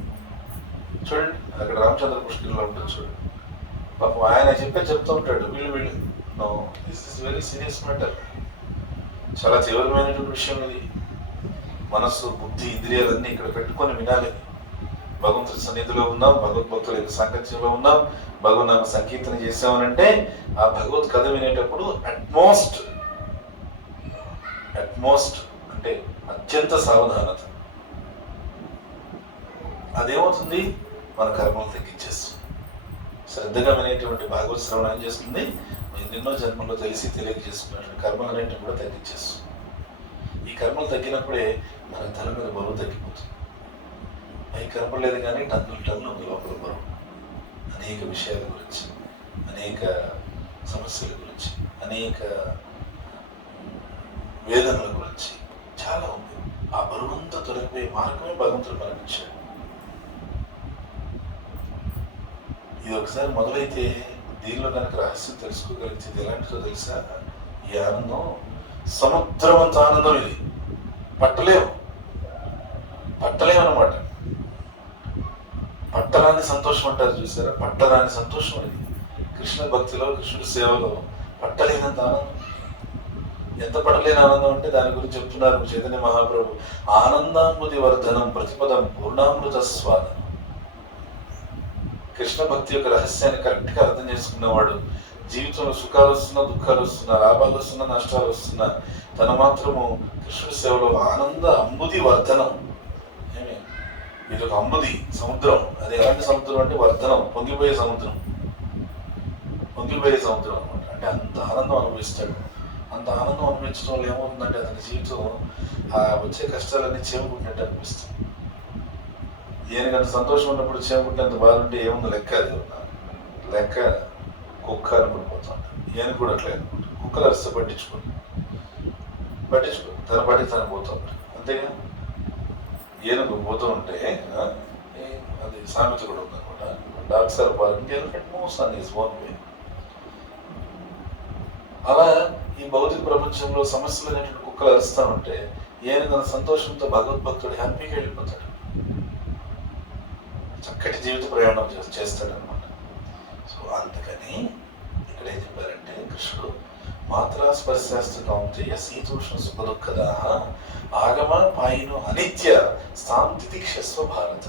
చూడండి, అక్కడ రామచంద్ర పుష్కరిలో ఉంటుంది చూడండి. పాపం ఆయన చెప్తూ ఉంటాడు, వీళ్ళు no, this is very serious matter. చాలా తీవ్రమైనటువంటి విషయం ఇది. మనస్సు, బుద్ధి, ఇంద్రియాలన్నీ ఇక్కడ పెట్టుకొని వినాలి. భగవంతుడి సన్నిధిలో ఉన్నాం, భగవద్భక్తుల యొక్క సాంగత్యంలో ఉన్నాం, భగవన్నామ సంకీర్తన చేసామనంటే ఆ భగవత్ కథ వినేటప్పుడు అట్మోస్ట్ అంటే అత్యంత సావధానత. అదేమవుతుంది, మన కర్మలు తగ్గించేస్తుంది. శ్రద్ధగా వినేటువంటి భాగవత శ్రవణం ఏం చేస్తుంది, ఎన్నెన్నో జన్మల్లో తెలిసి తెలియక చేసుకున్నటువంటి కర్మలన్నింటినీ కూడా తగ్గించేస్తుంది. ఈ కర్మలు తగ్గినప్పుడే మన తల మీద బరువు తగ్గిపోతుంది. పై కర్మ లేదు కానీ టన్నులు లోపల బరువు. అనేక విషయాల గురించి, అనేక సమస్యల గురించి, అనేక వేదనల గురించి చాలా ఉంది. ఆ బరువంతా తొలగిపోయే మార్గమే భగవంతుడు మనకిచ్చాడు. ఇది ఒకసారి మొదలైతే దీనిలో కనుక రహస్యం తెలుసుకోగలిగితే ఇది ఎలాంటిదో తెలుసా? ఈ ఆనందం సముద్రమంత ఆనందం. ఇది పట్టలేము అన్నమాట. పట్టరాని సంతోషం అంటారు చూసారా, పట్టరాని సంతోషం ఇది. కృష్ణ భక్తిలో, కృష్ణుడి సేవలో పట్టలేనంత ఆనందం. ఎంత పట్టలేని ఆనందం అంటే దాని గురించి చెప్తున్నారు చైతన్య మహాప్రభు. ఆనందాంబుది వర్ధనం ప్రతిపదం పూర్ణామృత స్వాదం. కృష్ణ భక్తి యొక్క రహస్యాన్ని కరెక్ట్గా అర్థం చేసుకున్నవాడు జీవితంలో సుఖాలు వస్తున్నా, దుఃఖాలు వస్తున్నా, లాభాలు వస్తున్నా, నష్టాలు వస్తున్నా, తన మాత్రము కృష్ణుడి సేవలో ఆనంద అంబుది వర్ధనం. ఇది ఒక అంబుది సముద్రం. అది ఎలాంటి సముద్రం అంటే వర్ధనం, పొంగిపోయే సముద్రం అనమాట. అంటే అంత ఆనందం అనుభవిస్తాడు. అంత ఆనందం అనుభవించడం వల్ల ఏమవుతుందంటే అతని జీవితం ఆ వచ్చే కష్టాలన్నీ చేమకుంటున్నట్టు అనిపిస్తుంది. ఏనుగంత సంతోషం ఉన్నప్పుడు చేమకుంటేంత బాగుంటే ఏముంది లెక్క? అది లెక్క కుక్క అనుకుంటుపోతాడు. ఏనుగు కూడా అట్లా అనుకుంటాడు. కుక్కలు అరిస్తే పట్టించుకో తన పట్టి తను పోతూ ఉంటాడు. అంతేగా ఏనుగు పోతూ ఉంటే అది సామెత కూడా ఉందన్నమాట. Dogs are barking, elephant moves on his own way. అలా ఈ భౌతిక ప్రపంచంలో సమస్యలు అనేటువంటి కుక్కలు అరుస్తూ ఉంటే ఏనుగు తన సంతోషంతో భగవద్భక్తుడు హ్యాపీగా వెళ్ళిపోతాడు. చక్కటి జీవిత ప్రయాణం చేస్తాడనమాట. సో అందుకని ఇక్కడ ఏం చెప్పారంటే కృష్ణుడు మాత్రా స్పర్శాస్త్ర కౌంతేయ శీతోష్ణ సుఖ దుఃఖద ఆగమ పాయిను అనిత్య స్థాంతితిక్షస్వ భారత.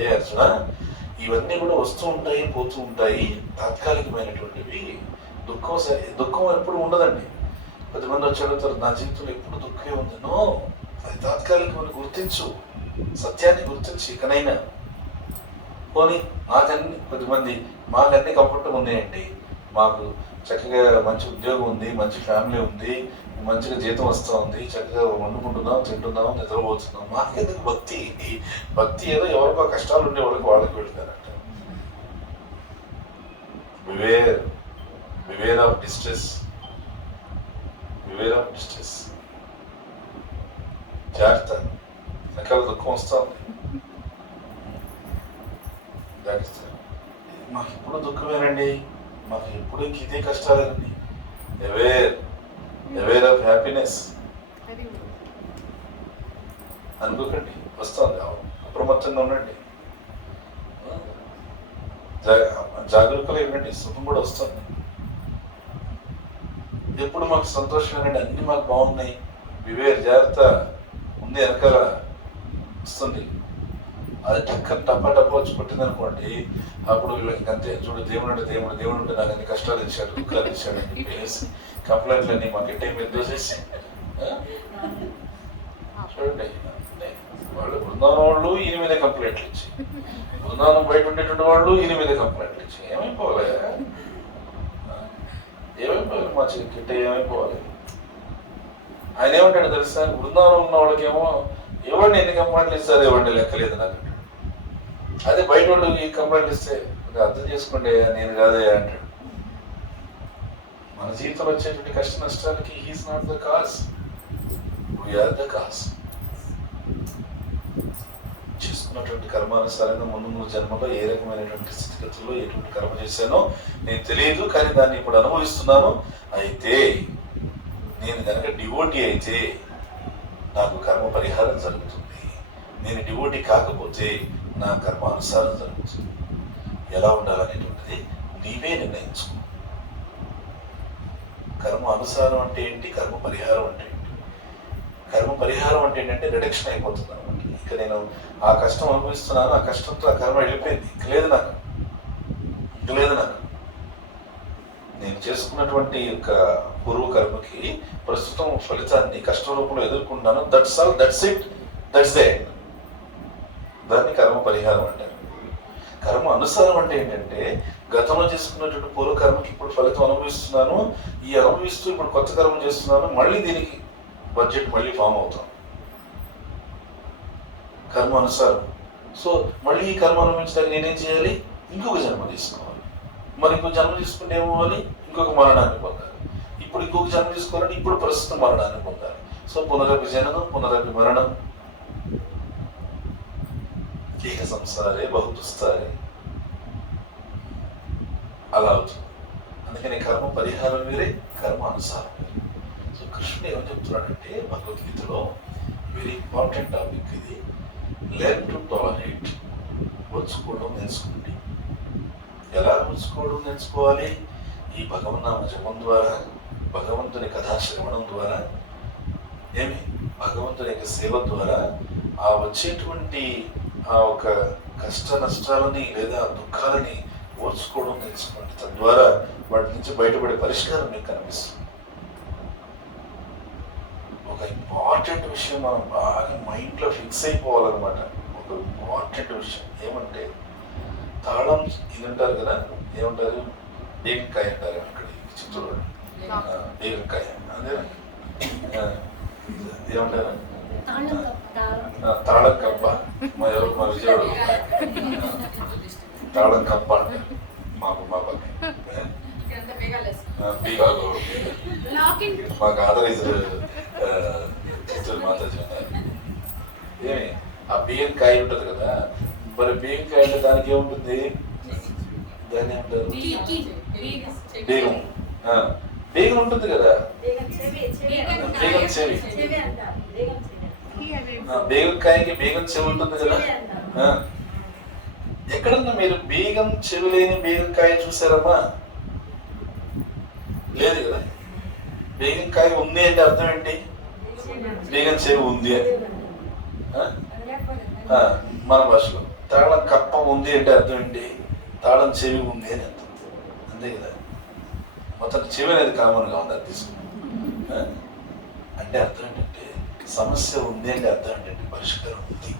ఏ అర్జున, ఇవన్నీ కూడా వస్తూ ఉంటాయి, పోతూ ఉంటాయి, తాత్కాలికమైనటువంటివి. దుఃఖం ఎప్పుడు ఉండదండి. 10 మంది వచ్చి అడుగుతారు, నా జీవితంలో ఎప్పుడు దుఃఖమే ఉంది. నో, అది తాత్కాలికమని గుర్తించు, సత్యాన్ని గుర్తించు. ఇకనైనా పోనీ మాకన్నీ కంఫర్టబుల్ ఉన్నాయండి, మాకు చక్కగా మంచి ఉద్యోగం ఉంది, మంచి ఫ్యామిలీ ఉంది, మంచిగా జీతం వస్తూ ఉంది, చక్కగా వండుకుంటున్నాం, తింటున్నాం, నిద్రపోతున్నాం, మాకెందుకు భక్తి ఏదో ఎవరికో కష్టాలు ఉండే వాళ్ళకి వెళ్తారంట. Beware of distress. జాగ్రత్త, వెనకాల దుఃఖం వస్తూ ఉంది, జాగ్రత్త. మాకు ఎప్పుడు దుఃఖమేనండి, మాకు ఎప్పుడు ఇదే కష్టాలేనండి. అవేర్ ఆఫ్ హ్యాపీనెస్ అనుకోకండి, వస్తుంది. అప్రమత్తంగా ఉండండి, జాగరూకలు ఉండండి, సుఖం కూడా వస్తుంది. ఎప్పుడు మాకు సంతోషమేనండి, అన్ని మాకు బాగున్నాయి, జాగ్రత్త ఉంది, వెనకాల వస్తుంది. అది టప్ప వచ్చి కొట్టింది అనుకోండి, అప్పుడు వీళ్ళకి అంతే. చూడు, దేవుడు ఉంటే నాకు అన్ని కష్టాలు ఇచ్చాడు, దుఃఖాలు ఇచ్చాడు అని చెప్పేసి కంప్లైంట్లు అన్ని మాకు ఎట్టే మీద దోసేసి. చూడండి, వాళ్ళు బృందావనం వాళ్ళు ఈయన మీద కంప్లైంట్లు ఇచ్చి, బృందావనం బయట ఉండేటువంటి వాళ్ళు ఈయన మీద కంప్లైంట్లు ఇచ్చి ఏమైపోవాలి మా కిట్ట ఏమైపోవాలి. ఆయన ఏమంటాడు తెలుసా, బృందావనం ఉన్న వాళ్ళకేమో ఎవరిని ఎన్ని కంప్లైంట్లు ఇస్తారు, ఎవరిని లెక్కలేదు నాకు. అదే బయట వాళ్ళు ఈ కంప్లైంట్ ఇస్తే అర్థం చేసుకోండి, నేను కాదే అంటాడు. మన జీవితంలో వచ్చేటువంటి కష్ట నష్టాలకి he's not the cause, we are the cause. చేసుకున్నటువంటి కర్మానుసారంగా ముందు జన్మలో ఏ రకమైనటువంటి స్థితిగతుల్లో ఎటువంటి కర్మ చేశానో నేను తెలియదు, కానీ దాన్ని ఇప్పుడు అనుభవిస్తున్నాను. అయితే నేను కనుక డివోటీ అయితే నాకు కర్మ పరిహారం జరుగుతుంది. నేను డివోటీ కాకపోతే నా కర్మానుసారం జరుగుతుంది. ఎలా ఉండాలనేటువంటిది నీవే నిర్ణయించుకో. కర్మ అనుసారం అంటే ఏంటి, కర్మ పరిహారం అంటే ఏంటి? కర్మ పరిహారం అంటే ఏంటంటే రిడక్షన్ అయిపోతుంది అనమాట. ఇక నేను ఆ కష్టం అనుభవిస్తున్నాను, ఆ కష్టంతో ఆ కర్మ వెళ్ళిపోయింది, ఇంక లేదు నాకు. నేను చేసుకున్నటువంటి యొక్క పూర్వ కర్మకి ప్రస్తుతం ఫలితాన్ని కష్ట రూపంలో ఎదుర్కొంటాను. That's all, that's it, that's the end. దాన్ని కర్మ పరిహారం అంటారు. కర్మ అనుసారం అంటే ఏంటంటే గతంలో చేసుకున్నటువంటి పూర్వ కర్మకి ఇప్పుడు ఫలితం అనుభవిస్తున్నాను, ఈ అనుభవిస్తూ ఇప్పుడు కొత్త కర్మ చేస్తున్నాను, మళ్ళీ దీనికి బడ్జెట్ మళ్ళీ ఫామ్ అవుతాం. కర్మ అనుసారం. సో మళ్ళీ ఈ కర్మ అనుభవించడానికి నేనేం చేయాలి? ఇంకొక జన్మ తీసుకోవాలి. మరి ఇంకొక జన్మ తీసుకుంటే ఏమవ్వాలి? ఇంకొక మరణాన్ని పొందాలి. ఇప్పుడు ఇంకొక జన్మ తీసుకోవాలంటే ఇప్పుడు ప్రస్తుతం మరణాన్ని పొందాలి. సో పునరపి జననం, పునరపి మరణం, ఏక సంసారే బహుదుస్తారే, అలా అవుతుంది. అందుకని కర్మ పరిహారం వేరే, కర్మ అనుసారం వేరే. సో కృష్ణుడు ఏమని చెప్తున్నాడంటే భగవద్గీతలో వెరీ ఇంపార్టెంట్ టాపిక్ ఇది. Learn to tolerate. వచ్చుకోవడం నేర్చుకోండి. ఎలా వచ్చుకోవడం నేర్చుకోవాలి? ఈ భగవన్నామ జపం ద్వారా, భగవంతుని కథా శ్రవణం ద్వారా, భగవంతుని యొక్క సేవ ద్వారా ఆ వచ్చేటువంటి ఆ ఒక కష్ట నష్టాలని లేదా దుఃఖాలని ఓర్చుకోవడం నేర్చుకోండి. తద్వారా వాటి నుంచి బయటపడే పరిష్కారం మీకు కనిపిస్తుంది. ఒక ఇంపార్టెంట్ విషయం మనం బాగా మైండ్లో ఫిక్స్ అయిపోవాలన్నమాట. ఒక ఇంపార్టెంట్ విషయం ఏమంటే తాళం ఇది అంటారు కదా, ఏమంటారు? బేగంకాయ అంటారు అక్కడ చిత్తూరు. బేగంకాయ అదేనా? ఏమంటారు? తాళం కప్ప. మా ఎవరు మా విజయవాడ తాళం కప్ప అంటారు. మాకు మా బీగాలు మాకు ఆదరైజర్ చిత్తూరు మాతాజీ ఉన్నారు. ఏమి ఆ బీగంకాయ ఉంటుంది కదా, మరి బీగంకాయ అంటే దానికి ఏముంటుంది? దాన్ని ఏమంటారు? బేగం. బేగం ఉంటుంది కదా, బేగం చెవి. బేగంకాయకి బేగం చెవి ఉంటుంది కదా. ఎక్కడన్నా మీరు బేగం చెవి లేని బేగంకాయ చూసారమ్మా? లేదు కదా. బేగంకాయ ఉంది అంటే అర్థం ఏంటి? బేగం చెవి ఉంది అని మన భాషలో. తాళం కప్ప ఉంది అంటే అర్థం ఏంటి? తాళం చెవి ఉంది అని అర్థం. అంతే కదా. మొత్తం చెవి అనేది కామన్గా ఉంది, అది తీసుకున్నాం అంటే అర్థం ఏంటంటే సమస్య ఉంది అంటే అర్థం ఏంటంటే పరిష్కారం ఉంది.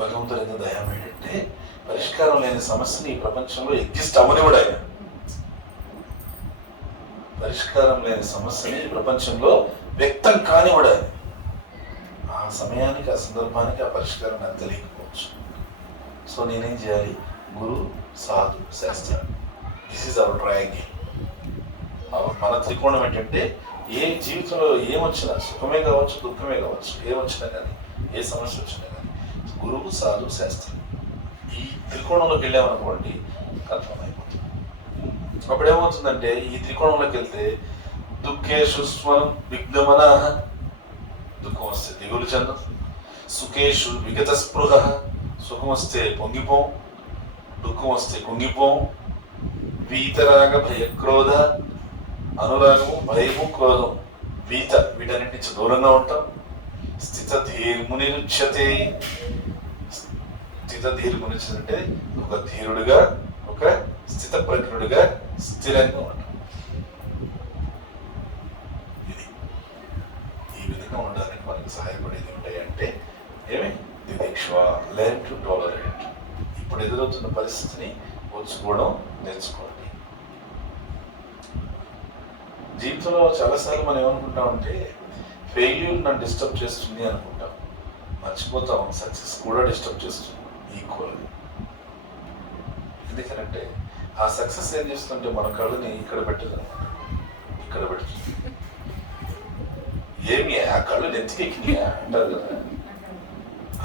భగవంతుడు ఎంత దయం ఏంటంటే పరిష్కారం లేని సమస్యని ఈ ప్రపంచంలో ఎగ్జిస్ట్ అవ్వనివ్వడు ఆయన. పరిష్కారం లేని సమస్యని ఈ ప్రపంచంలో వ్యక్తం కానివ్వడు ఆయన. ఆ సమయానికి, ఆ సందర్భానికి ఆ పరిష్కారం నాకు తెలియకపోవచ్చు. సో నేనేం చేయాలి? గురు, సాధు, శాస్త్రం. This is our triangle. మన త్రికోణం ఏంటంటే ఏ జీవితంలో ఏమొచ్చినా, సుఖమే కావచ్చు, దుఃఖమే కావచ్చు, ఏమొచ్చినా కానీ, ఏ సమస్య వచ్చినా కానీ గురువు, సాధు, శాస్త్రం, ఈ త్రికోణంలోకి వెళ్ళామనుకోండి కన్ఫర్మ్ అయిపోతుంది. అప్పుడు ఏమవుతుందంటే ఈ త్రికోణంలోకి వెళ్తే దుఃఖేషు స్వరం విఘ్నమన, దుఃఖం వస్తే దిగులు చెందం, సుఖేషు విగత స్పృహ, సుఖం వస్తే పొంగిపోం, దుఃఖం వస్తే కుంగిపోం, వీతరాగ భయక్రోధ, అనురాగము, భయము, క్రోధం, వీటన్నిటి నుంచి దూరంగా ఉంటాం. స్థిత ధీర్మునిరుచ్యతే. స్థిత ధీర్మునిరుచ్యతే అంటే ఒక ధీరుడుగా, ఒక స్థిత ప్రజ్ఞుడిగా స్థిరంగా ఉంటాం. ఇది ఈ విధంగా ఉండడానికి మనకు సహాయపడేది ఉంటాయంటే దీక్ష, లెర్న్ టు టాలరేట్. ఇప్పుడు ఎదురవుతున్న పరిస్థితిని ఓర్చుకోవడం నేర్చుకోండి. జీవితంలో చాలాసార్లు మనం ఏమనుకుంటామంటే ఫెయిల్యూర్ నన్ను డిస్టర్బ్ చేస్తుంది అనుకుంటాం, మర్చిపోతాం సక్సెస్ కూడా డిస్టర్బ్ చేస్తుంది ఈక్వల్గా. ఎందుకనంటే ఆ సక్సెస్ ఏం చేస్తుంటే మన కళ్ళని ఇక్కడ పెట్టదు అనమాట, ఇక్కడ పెడుతుంది. ఏమి ఆ కళ్ళు నెత్తికెక్కినాయా అంటారు కదా,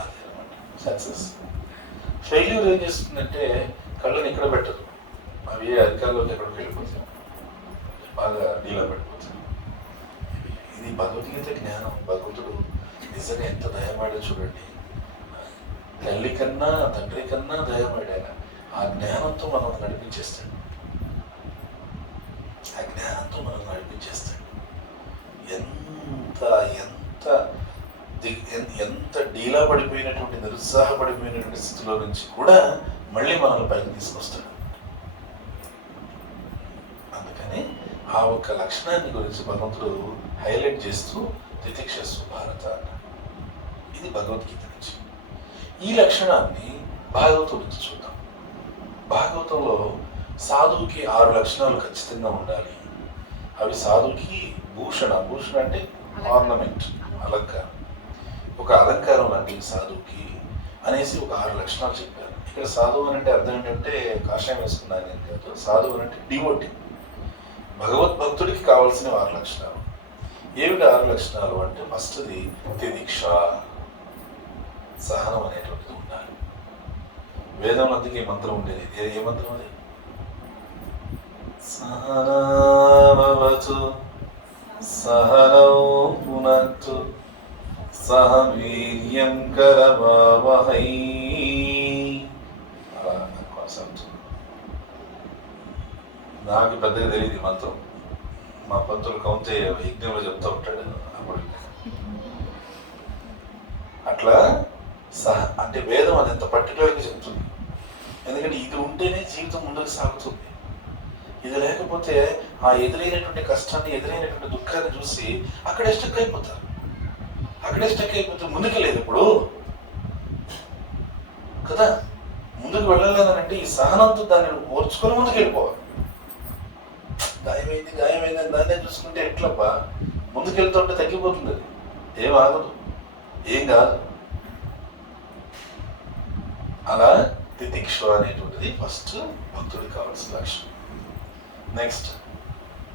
అదే అనమాట సక్సెస్. ఫెయిల్యూర్ ఏం చేస్తుందంటే కళ్ళని ఇక్కడ పెట్టదు, అవి అధికారులకు ఎక్కడికి వెళ్ళిపోతాం, బాగా డీలా పడిపోతుంది. ఇది భగవద్గీత జ్ఞానం. భగవంతుడు నిజంగా ఎంత దయమాడో చూడండి. తల్లి కన్నా తండ్రి కన్నా దయమాడాయన. ఆ జ్ఞానంతో మనం నడిపించేస్తాడు. ఆ జ్ఞానంతో మనం నడిపించేస్తాడు. ఎంత ఎంత ఎంత డీలా పడిపోయినటువంటి, నిరుత్సాహపడిపోయినటువంటి స్థితిలో నుంచి కూడా మళ్ళీ మనల్ని పైకి తీసుకొస్తాడు. అందుకని ఆ ఒక్క లక్షణాన్ని గురించి భగవంతుడు హైలైట్ చేస్తూ తితిక్షస్సు భారత అన్నాడు. ఇది భగవద్గీత నుంచి. ఈ లక్షణాన్ని భాగవతం నుంచి చూద్దాం. భాగవతంలో సాధువుకి 6 లక్షణాలు ఖచ్చితంగా ఉండాలి. అవి సాధువుకి భూషణ అంటే ఆర్నమెంట్, అలంకారం, ఒక అలంకారం లాంటివి సాధువుకి అనేసి ఒక 6 లక్షణాలు చెప్పారు. ఇక్కడ సాధువు అని అంటే అర్థం ఏంటంటే కాషాయం వేసుకున్నాను నేను కాదు. సాధువు అంటే డివోటి, భగవద్భక్తుడికి కావాల్సిన 6 లక్షణాలు. ఏమిటి 6 లక్షణాలు అంటే ఫస్ట్ది తితిక్ష, సహనం అనేటువంటిది ఉండాలి. వేదంలో అందుకే ఈ మంత్రం ఉండేది. ఏ మంత్రం అది? సహనావతు సహనౌ పునక్తు సహ వీర్యం కరవావహై. అలా కొనసాగుతుంది. నాకు పెద్దగా తెలియదు ఈ మంత్రం. మా పంతులు కౌంతే యజ్ఞంలో చెప్తూ ఉంటాడు. అప్పుడు అట్లా అంటే వేదం అది ఎంత పర్టికులర్గా చెప్తుంది. ఎందుకంటే ఇది ఉంటేనే జీవితం ముందుకు సాగుతుంది. ఇది లేకపోతే ఆ ఎదురైనటువంటి కష్టాన్ని, ఎదురైనటువంటి దుఃఖాన్ని చూసి అక్కడే స్టక్ అయిపోతారు. ముందుకెళ్ళలేదు ఇప్పుడు కదా. ముందుకు వెళ్ళాలనంటే ఈ సహనంతో దాన్ని ఓర్చుకొని ముందుకు వెళ్ళిపోవాలి. గాయమైంది అని దాన్నే చూసుకుంటే ఎట్లబ్బా? ముందుకెళ్తుంటే తగ్గిపోతుంది. అది ఏం ఆగదు, ఏం కాదు. అలా తితిక్ష అనేటువంటిది ఫస్ట్ భక్తుడికి కావాల్సిన లక్షణం. నెక్స్ట్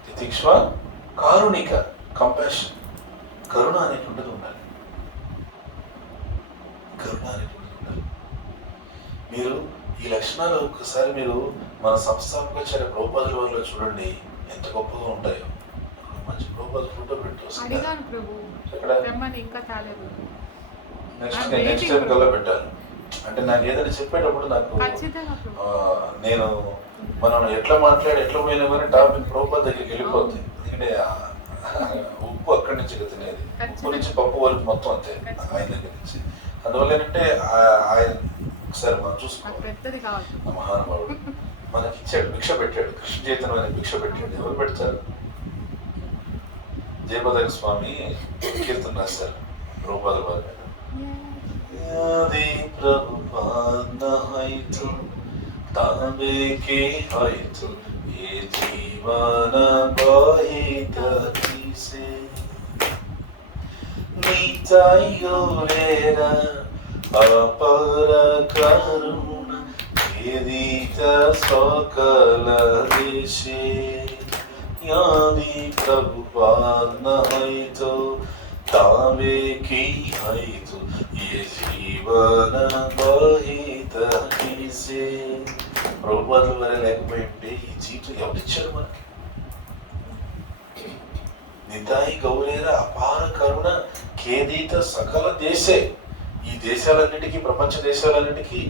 తితిక్ష కారుణిక, కంపాషన్, కరుణ అనేటువంటిది ఉండాలి. మీరు ఈ లక్షణాలు ఒకసారి మీరు మన సంస్థాపకాచార్య ప్రభుపాదుల వారిలో చూడండి, ఎంత గొప్పగా ఉంటాయో. మంచి ప్రభుపాద ఫోటో పెట్టు. నెక్స్ట్ టైం కల్లా పెట్టాను. అంటే నాకు ఏదైనా చెప్పేటప్పుడు నాకు నేను మనం ఎట్లా పోయినా కానీ టాపిక్ ప్రభుపాద దగ్గరికి వెళ్ళిపోతుంది. ఎందుకంటే ఉప్పు అక్కడి నుంచి తినేది, ఉప్పు నుంచి పప్పు వరకు మొత్తం అంతే ఆయన దగ్గర నుంచి. అందువల్ల ఏంటంటే ఆయన ఒకసారి మనం చూసుకోవాలి. మహానుభావుడు మనకి ఇచ్చాడు, భిక్ష పెట్టాడు. కృష్ణ చైతన్య భిక్ష పెట్టాడు. ఎవరు పెడతారు? జయపదక స్వామి కీర్తన రాశారు ప్రభుపాదుల వారి మీద. అపర కరుణ వేదిత సకల దేశే యాది ప్రభుపాద హైతో తావే కి హైతో ఏ జీవన బహిత కిసే. ప్రభుపాదుల వారే లేకపోయింటే ఈ జీవితం ఎవరిచ్చారు మనకి? నితాయి గౌరేర అపార కరుణ ఖేదీత సకల దేశే. ఈ దేశాలన్నిటికీ, ప్రపంచ దేశాలన్నిటికీ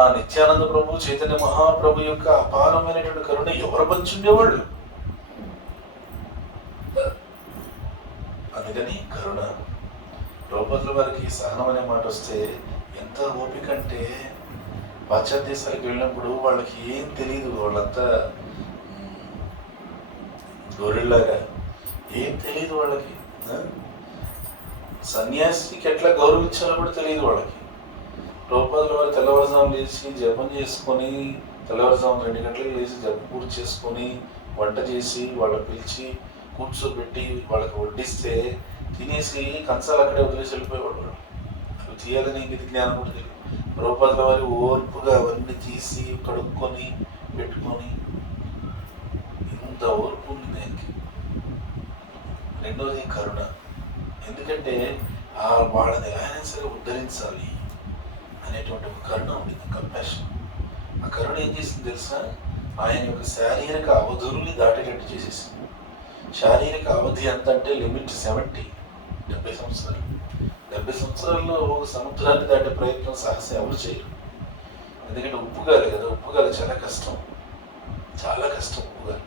ఆ నిత్యానంద ప్రభు, చైతన్య మహాప్రభు యొక్క అపారమైనటువంటి కరుణ ఎవరు పంచుండేవాళ్ళు? అందుకని కరుణ. ప్రభుపాదుల వారికి సహనం అనే మాట వస్తే ఎంత ఓపిక అంటే, పాశ్చాత్య దేశాలకు వెళ్ళినప్పుడు వాళ్ళకి ఏం తెలియదు. వాళ్ళంతా గొర్రెల్లాగా ఏం తెలియదు వాళ్ళకి. సన్యాసికి ఎట్లా గౌరవించాలో కూడా తెలియదు వాళ్ళకి. ప్రభుపాదుల వారు తెల్లవారుజాము లేచి జపం చేసుకొని, తెల్లవారుజాము 2 గంటలకు లేచి జపం పూర్తి చేసుకొని, వంట చేసి వాళ్ళని పిలిచి కూర్చోబెట్టి వాళ్ళకి వడ్డిస్తే తినేసి కంచాలు అక్కడే వదిలేసి వెళ్ళిపోయేవాడు. అవి తీయాలని ఇది జ్ఞానం కూడా తెలియదు. ప్రభుపాదుల వారి ఓర్పుగా అవన్నీ తీసి కడుక్కొని పెట్టుకొని, ఇంత ఓర్పు ఉంది దానికి. రెండోది కరుణ. ఎందుకంటే వాళ్ళని ఎలా సరే ఉద్ధరించాలి అనేటువంటి ఒక కరుణ ఉండింది, కంపాషన్. ఆ కరుణ ఏం చేసింది తెలుసా? ఆయన యొక్క శారీరక అవధుల్ని దాటేటట్టు చేసేసింది. శారీరక అవధి ఎంత అంటే లిమిట్ 70 సంవత్సరాలు. 70 సంవత్సరాల్లో ఒక సముద్రాన్ని దాటే ప్రయత్నం, సాహసం ఎవరు చేయరు. ఎందుకంటే ఉప్పు గాలి కదా, ఉప్పు గాలి చాలా కష్టం, చాలా కష్టం ఉప్పు గాలి.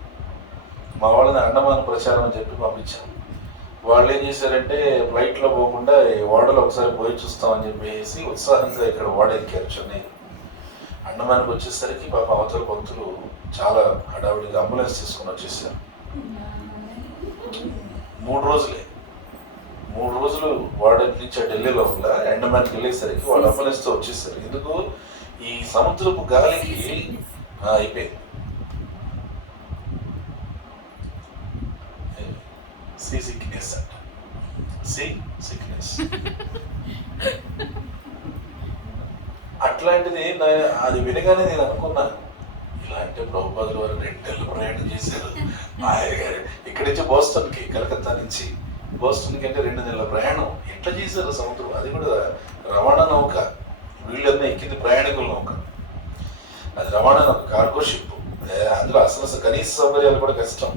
మా వాళ్ళని అండమాన్ ప్రచారం అని చెప్పి పంపించాం. వాళ్ళు ఏం చేశారంటే ఫ్లైట్లో పోకుండా ఓడలో ఒకసారి పోయి చూస్తామని చెప్పేసి ఉత్సాహంగా ఇక్కడ ఓడ ఎక్కారు చెన్నై. అండమానికి వచ్చేసరికి పాప అవతల భక్తులు చాలా హడావుడిగా అంబులెన్స్ తీసుకొని వచ్చేసారు. 3 రోజులు వాడ నుంచి ఢిల్లీ లోపల అండమాన్కి వెళ్ళేసరికి వాళ్ళు అంబులెన్స్తో వచ్చేసారు. ఎందుకు? ఈ సముద్రపు గాలికి అయిపోయింది. సీ సిక్నెస్ అంట, సీ సిక్నెస్. అట్లాంటిది అది వినగానే నేను అనుకున్నాను, ఇలా అంటే ప్రభుపాదుల వారు 2 నెలలు ప్రయాణం చేశారు. ఆయన గారు ఇక్కడి నుంచి బోస్టన్కి, కలకత్తా నుంచి బోస్టన్కి అంటే 2 నెలల ప్రయాణం ఎట్లా చేశారు సముద్రం? అది కూడా రవాణా నౌక, వీళ్ళన్నా ఎక్కింది ప్రయాణికుల నౌక, అది రవాణా నౌక, కార్గో షిప్. అందులో అసలు కనీస సౌకర్యాలు కూడా కష్టం.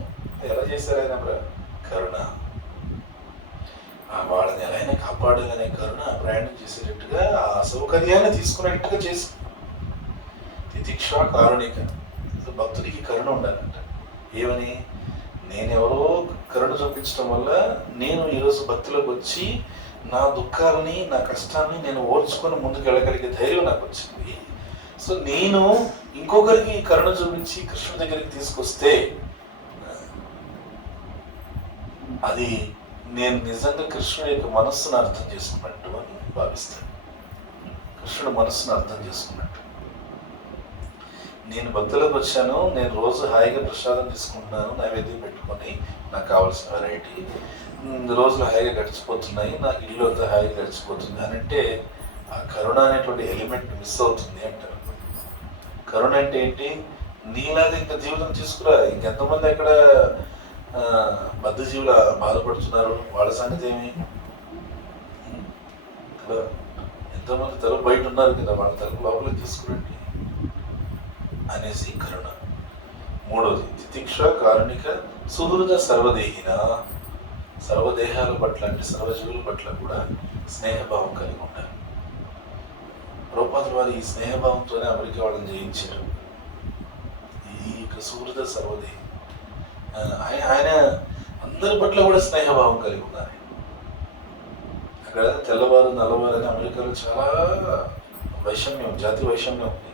ఎలా చేశారు ఆయన? కరుణ. వాళ్ళని ఎలా అయినా కాపాడాలనే కరుణ ప్రయాణం చేసేటట్టుగా ఆ సౌకర్యాన్ని తీసుకునేట్టుగా చేసి తితిక్ష కారుణిక. భక్తుడికి కరుణ ఉండాలంట. ఏమని? నేనెవరో కరుణ చూపించడం వల్ల నేను ఈరోజు భక్తులకు వచ్చి నా దుఃఖాలని, నా కష్టాన్ని నేను ఓర్చుకొని ముందుకు వెళ్ళగలిగే ధైర్యం నాకు వచ్చింది. సో నేను ఇంకొకరికి కరుణ చూపించి కృష్ణుడి దగ్గరికి తీసుకొస్తే అది నేను నిజంగా కృష్ణుడి యొక్క మనస్సును అర్థం చేసుకున్నట్టు అని భావిస్తాను. కృష్ణుడు మనస్సును అర్థం చేసుకున్నట్టు. నేను భక్తులకు వచ్చాను, నేను రోజు హాయిగా ప్రసాదం తీసుకుంటున్నాను, నైవేద్యం పెట్టుకొని నాకు కావాల్సిన వెరైటీ, రోజులు హాయిగా గడిచిపోతున్నాయి, నాకు ఇల్లు అంతా హాయిగా గడిచిపోతుంది అని అంటే ఆ కరుణ అనేటువంటి ఎలిమెంట్ మిస్ అవుతుంది అంటారు. కరుణ అంటే ఏంటి? నీలాగా ఇంకా జీవితం తీసుకురా. ఇంకెంతమంది అక్కడ బద్ధజీవులు బాధపడుతున్నారు, వాళ్ళ సంగతి ఏమి? ఎంతోమంది తలుపు బయట ఉన్నారు కదా, వాళ్ళ తలుపు లోపలికి తీసుకురండి అనేసి కరుణ. 3వది తితిక్ష కారుణిక సుహృద సర్వదేహిన. సర్వదేహాల పట్ల అంటే సర్వజీవుల పట్ల కూడా స్నేహభావం కలిగి ఉండాలి. ప్రభుపాదుల వారు ఈ స్నేహభావంతోనే అమెరికా వాళ్ళని జయించారు. ఈ సుహృద సర్వదేహి ఆయన అందరి పట్ల కూడా స్నేహభావం కలిగి ఉన్నారు. అక్కడ తెల్లవారు నల్లవారు అని అమెరికాలో చాలా వైషమ్యం, జాతి వైషమ్యం ఉంది.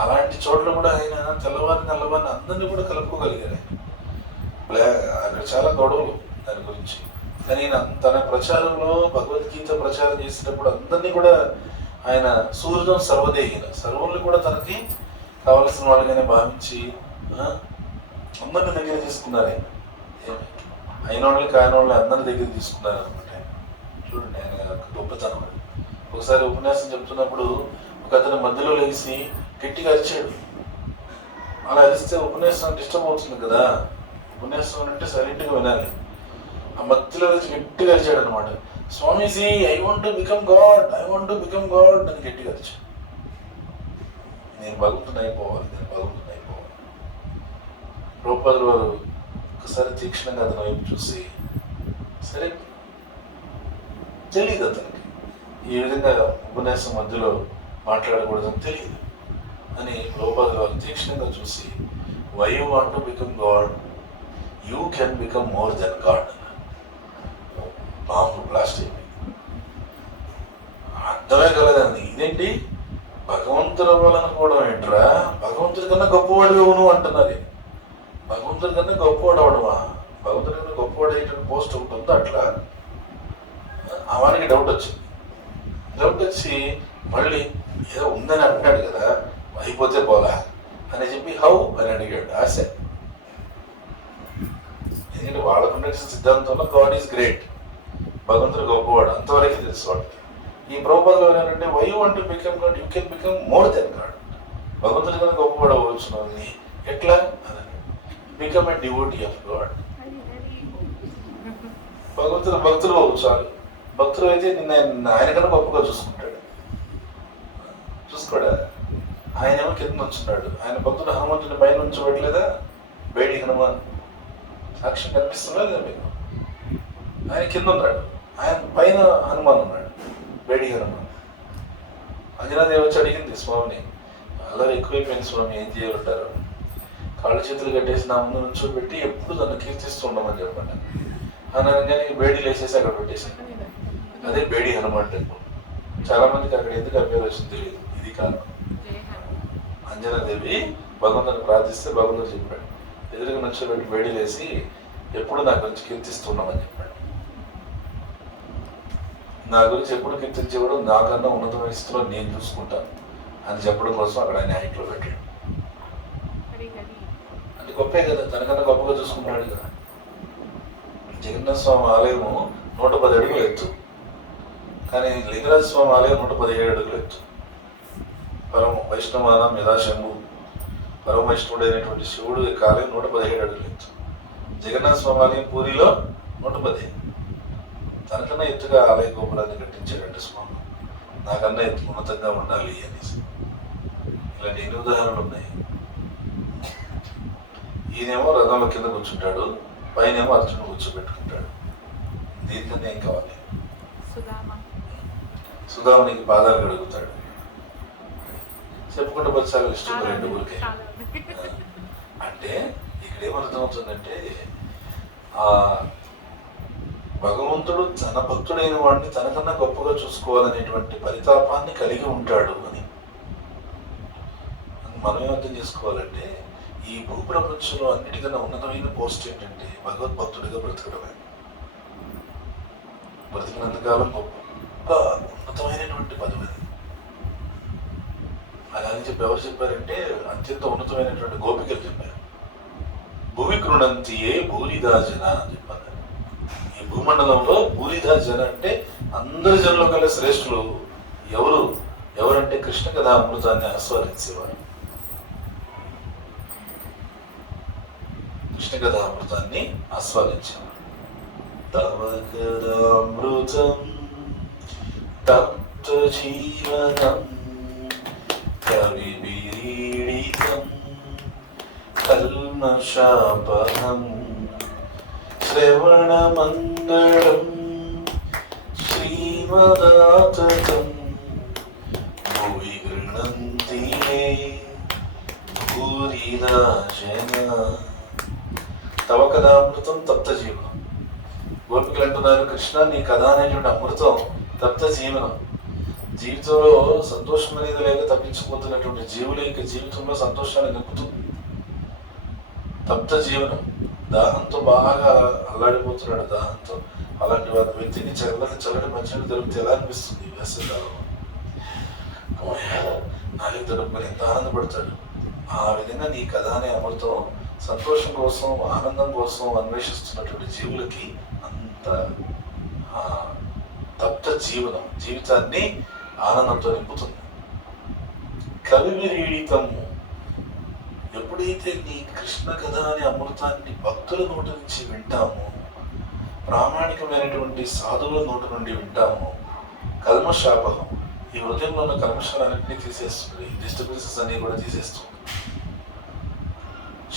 అలాంటి చోట్ల కూడా ఆయన తెల్లవారు నల్లవారిని అందరినీ కూడా కలుపుకోగలిగారు. అక్కడ చాలా గొడవలు దాని గురించి. కానీ తన ప్రచారంలో భగవద్గీత ప్రచారం చేసేటప్పుడు అందరినీ కూడా ఆయన సూర్యుడం సర్వదేహిన, సర్వుల్ని కూడా తనకి కావలసిన వాళ్ళగానే భావించి అందరిని దగ్గర తీసుకున్నారు. అయిన వాళ్ళని కాని వాళ్ళని అందరి దగ్గర తీసుకున్నారు అనమాట. చూడండి ఆయన గొప్పతనం. ఒకసారి ఉపన్యాసం చెప్తున్నప్పుడు ఒక అతని మధ్యలో లేచి గట్టిగా అరిచాడు. అలా అరిస్తే ఉపన్యాసం డిస్టర్బ్ అవుతుంది కదా. ఉపన్యాసం అంటే సైలెంట్గా వినాలి. ఆ మధ్యలో లేచి గట్టిగా అరిచాడు అనమాట. Swamiji, I want to become God, I want to become God అని గట్టిగా అరిచాడు. నేను భగవంతుని అయిపోవాలి, నేను భగవంతుని అయిపోవాలి. ప్రభుపాదుల వారు ఒకసారి తీక్షణంగా అతని వైపు చూసి, సరే తెలియదు అతనికి ఈ విధంగా ఉపన్యాసం మధ్యలో మాట్లాడకూడదని తెలియదు అని ప్రభుపాదుల వారు తీక్షణంగా చూసి, why you want to become God, you can become more than God. Bomb blast అయిపోయింది. అర్థమే కలదండి. ఇదేంటి భగవంతుడు అవ్వాలనుకోవడం ఏంట్రా, భగవంతుడి కన్నా గొప్పవాడిగా నువ్వు అంటున్నారు. భగవంతుడి కన్నా గొప్పవాడు అవడమా? భగవంతుడి కన్నా గొప్పవాడు అయ్యేటువంటి పోస్ట్ ఒకటి ఉందా? అట్లా అవనికి డౌట్ వచ్చింది. డౌట్ వచ్చి మళ్ళీ ఏదో ఉందని అంటున్నాడు కదా, అయిపోతే పోలా అని చెప్పి హౌ అని అడిగాడు ఆశ. ఎందుకంటే వాళ్ళకున్న సిద్ధాంతంలో గాడ్ ఈజ్ గ్రేట్, భగవంతుడు గొప్పవాడు, అంతవరకు తెలుసు వాడికి. ఈ ప్రభుపాదులు ఏంటంటే why you want to become God, you can become more than God. భగవంతుడి కన్నా గొప్పవాడు అవ్వచ్చు. ఎట్లా అని, become a devotee of God. భక్తులు చాలు. భక్తులు అయితే నిన్న ఆయన కన్నా గొప్పగా చూసుకుంటాడు. చూసుకోడా? ఆయన ఏమో కింద ఉంచున్నాడు. ఆయన భక్తుడు హనుమంతుని పైన ఉంచబడలేదా? బేడి హనుమాన్ సాక్ష్యం కనిపిస్తున్నా లేదా మీకు? ఆయన కింద ఉన్నాడు, ఆయన పైన హనుమాన్ ఉన్నాడు, బేడి హనుమాన్. అంజనాదేవి వచ్చి అడిగింది స్వామిని, అల్లరి ఎక్కువైపోయింది స్వామి, ఏం చేయాలంటారు? కాళ్ళు చేతులు కట్టేసి నా ముందు నుంచోబెట్టి ఎప్పుడు నన్ను కీర్తిస్తూ ఉండమని చెప్పండి అని అనగానే బేడీలు వేసేసి అక్కడ పెట్టేసి, అదే బేడి హనుమాన్ టెంపుల్. చాలా మందికి అక్కడ ఎందుకు ఆ పేరు వచ్చింది తెలియదు. ఇది కారణం. అంజనాదేవి భగవంతుని ప్రార్థిస్తే భగవంతుడు చెప్పాడు, ఎదురుగా నుంచోబెట్టి బేడీలు వేసి ఎప్పుడు నా గురించి కీర్తిస్తున్నామని చెప్పాడు. నా గురించి ఎప్పుడు కీర్తించేవాడు నాకన్నా ఉన్నతమైన స్థితిలో నేను చూసుకుంటాను అని చెప్పడం కోసం అక్కడ ఆయన హైట్లో పెట్టాడు. అంటే గొప్పే కదా, తనకన్నా గొప్పగా చూసుకుంటాడు కదా. జగన్నాథ స్వామి ఆలయము 110 అడుగులు ఎత్తు, కానీ లింగరాజ స్వామి ఆలయం 117 అడుగులు ఎత్తు. పరమ వైష్ణవానం యథాశంభు, పరమ వైష్ణవుడైనటువంటి శివుడు యొక్క ఆలయం 117 అడుగులు ఎత్తు. జగన్నాథ స్వామి ఆలయం పూరిలో 110. తనకన్నా ఎత్తుగా ఆలయ గోపురాన్ని కట్టించాడంటే స్వామి, నాకన్నా ఎత్తు ఉన్నతంగా ఉండాలి అనేసి. ఇలాంటి ఎన్ని ఉదాహరణలు ఉన్నాయి. ఈయనేమో రథంలో కింద కూర్చుంటాడు, పైనేమో అర్జునుడు కూర్చోబెట్టుకుంటాడు. దీనికన్నా ఏం కావాలి? సుధామునికి పాదాలు కడుగుతాడు. చెప్పుకుంటే పది చాలా ఇష్టం 2 ఊరికే. అంటే ఇక్కడ ఏమర్థమవుతుందంటే, ఆ భగవంతుడు తన భక్తుడైన వాడిని తనకన్నా గొప్పగా చూసుకోవాలనేటువంటి పరితాపాన్ని కలిగి ఉంటాడు అని మనం అర్థం చేసుకోవాలంటే, ఈ భూప్రపంచంలో అన్నిటికన్నా ఉన్నతమైన పోస్ట్ ఏంటంటే భగవద్భక్తుడిగా బ్రతకడమే. బ్రతికినంతకాలం గొప్ప ఉన్నతమైనటువంటి పదవి అది. అలాని చెప్పి ఎవరు చెప్పారంటే, అత్యంత ఉన్నతమైనటువంటి గోపికలు చెప్పారు. భూమి కృణంతియే భూరిదా జన అని చెప్పారు. ఈ భూమండలంలో భూరిదా జన అంటే అందరి జనుల కల్లా శ్రేష్ఠులు ఎవరంటే కృష్ణ కథా అమృతాన్ని ఆస్వాదించేవారు. కృష్ణ కథా అమృతాన్ని ఆస్వాదించేవారు. తవ కథామృతం తప్త జీవనం కవి విరీడితం కల్మషాపహం శ్రవణమంగళం శ్రీమదాతతం భువి గృణంతి భూరిదా జనా. తవ కథామృతం తప్త జీవనం. గోపికలు అంటున్నారు, కృష్ణ నీ కథ అనేటువంటి అమృతం తప్త జీవనం. జీవితంలో సంతోషం అనేది లేక తప్పించిపోతున్నటువంటి జీవుల యొక్క జీవితంలో సంతోషాన్ని నింపుతుంది. తప్త జీవనం, దాహంతో బాగా అల్లాడిపోతున్నాడు దాహంతో. అలాంటి వారి వ్యక్తికి చల్లటి మంచిని దొరికితే ఎలా అనిపిస్తుంది? వేసవికాలం నాలుగు దొరుకుని ఎంత ఆనందపడతాడు. ఆ విధంగా నీ కథ అనే అమృతం సంతోషం కోసం ఆనందం కోసం అన్వేషిస్తున్నటువంటి జీవులకి అంత తప్త జీవనం జీవితాన్ని ఆనందంతో నింపుతుంది. కవి విరీడితము. ఎప్పుడైతే నీ కృష్ణ కథ అనే అమృతాన్ని భక్తుల నోటి నుంచి వింటామో, ప్రామాణికమైనటువంటి సాధువుల నోటి నుండి వింటామో, కల్మషాపహం, ఈ హృదయంలో ఉన్న కల్మషాలన్నింటినీ తీసేస్తుంది. డిస్టర్బెన్సెస్ అన్ని కూడా తీసేస్తుంది.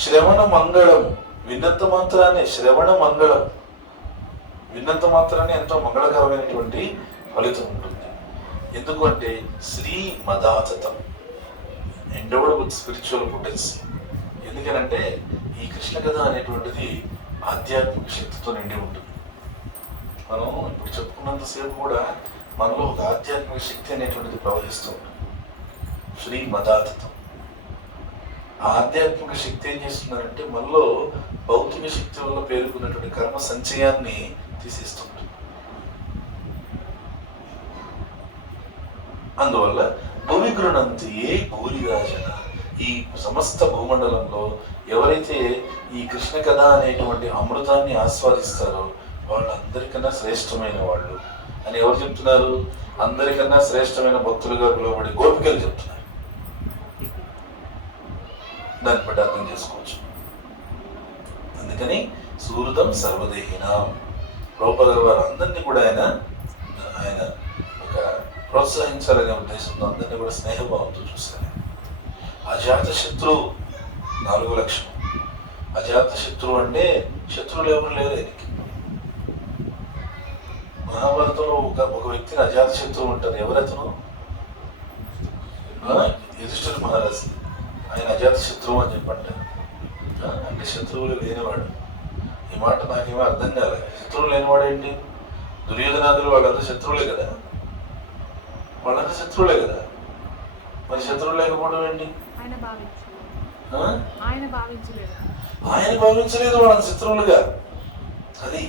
శ్రవణ మంగళం, విన్నంత మాత్రాన్ని శ్రవణ మంగళం, విన్నంత మాత్రాన్ని ఎంతో మంగళకరమైనటువంటి ఫలితం ఉంటుంది. ఎందుకంటే శ్రీ మదాతతం, ఎండోడ్ విత్ స్పిరిచువల్ పొటెన్సీ. ఎందుకనంటే ఈ కృష్ణ కథ అనేటువంటిది ఆధ్యాత్మిక శక్తితో నిండి ఉంటుంది. మనం ఇప్పుడు చెప్పుకున్నంతసేపు కూడా మనలో ఒక ఆధ్యాత్మిక శక్తి అనేటువంటిది ప్రవహిస్తూ ఉంటుంది. శ్రీ మదాతతం. ఆ ఆధ్యాత్మిక శక్తి ఏం చేస్తుందంటే మనలో భౌతిక శక్తి వల్ల పేరుకున్నటువంటి కర్మ సంచయాన్ని తీసేస్తుంది. అందువల్ల భూమి గృణంతి ఏ భూరిరాజన, ఈ సమస్త భూమండలంలో ఎవరైతే ఈ కృష్ణ కథ అనేటువంటి అమృతాన్ని ఆస్వాదిస్తారో వాళ్ళందరికన్నా శ్రేష్టమైన వాళ్ళు అని ఎవరు చెప్తున్నారు? అందరికన్నా శ్రేష్టమైన భక్తులుగా పిలువబడి గోపికలు చెప్తున్నారు. దాన్ని బట్టి అర్థం చేసుకోవచ్చు. అందుకని సూర్యం సర్వదేహినాం, ప్రభుపాదుల వారు అందరినీ కూడా ఆయన ఒక ప్రోత్సహించాలనే ఉద్దేశంతో అందరినీ కూడా స్నేహభావంతో చూస్తారు. అజాత శత్రువు 4 లక్షలు. అజాత శత్రువు అంటే శత్రువులు ఎవరు లేరు ఆయనకి. మహాభారతంలో ఒక వ్యక్తిని అజాత శత్రువు ఉంటారు. ఎవరతను? యుధిష్ఠిర మహారాజు ఆయన అజాత శత్రువు అని చెప్పంటారు. అంటే శత్రువులు లేనివాడు. ఈ మాట నాకేమో అర్థం కాలే. శత్రువులు లేనివాడు ఏంటి? దుర్యోధనాదులు వాళ్ళంతా శత్రువులే కదా, వాళ్ళంతా శత్రువులే కదా. మరి శత్రువులు లేకపోవడం ఏంటి? ఆయన భావించలేదు వాళ్ళని శత్రువులుగా. అది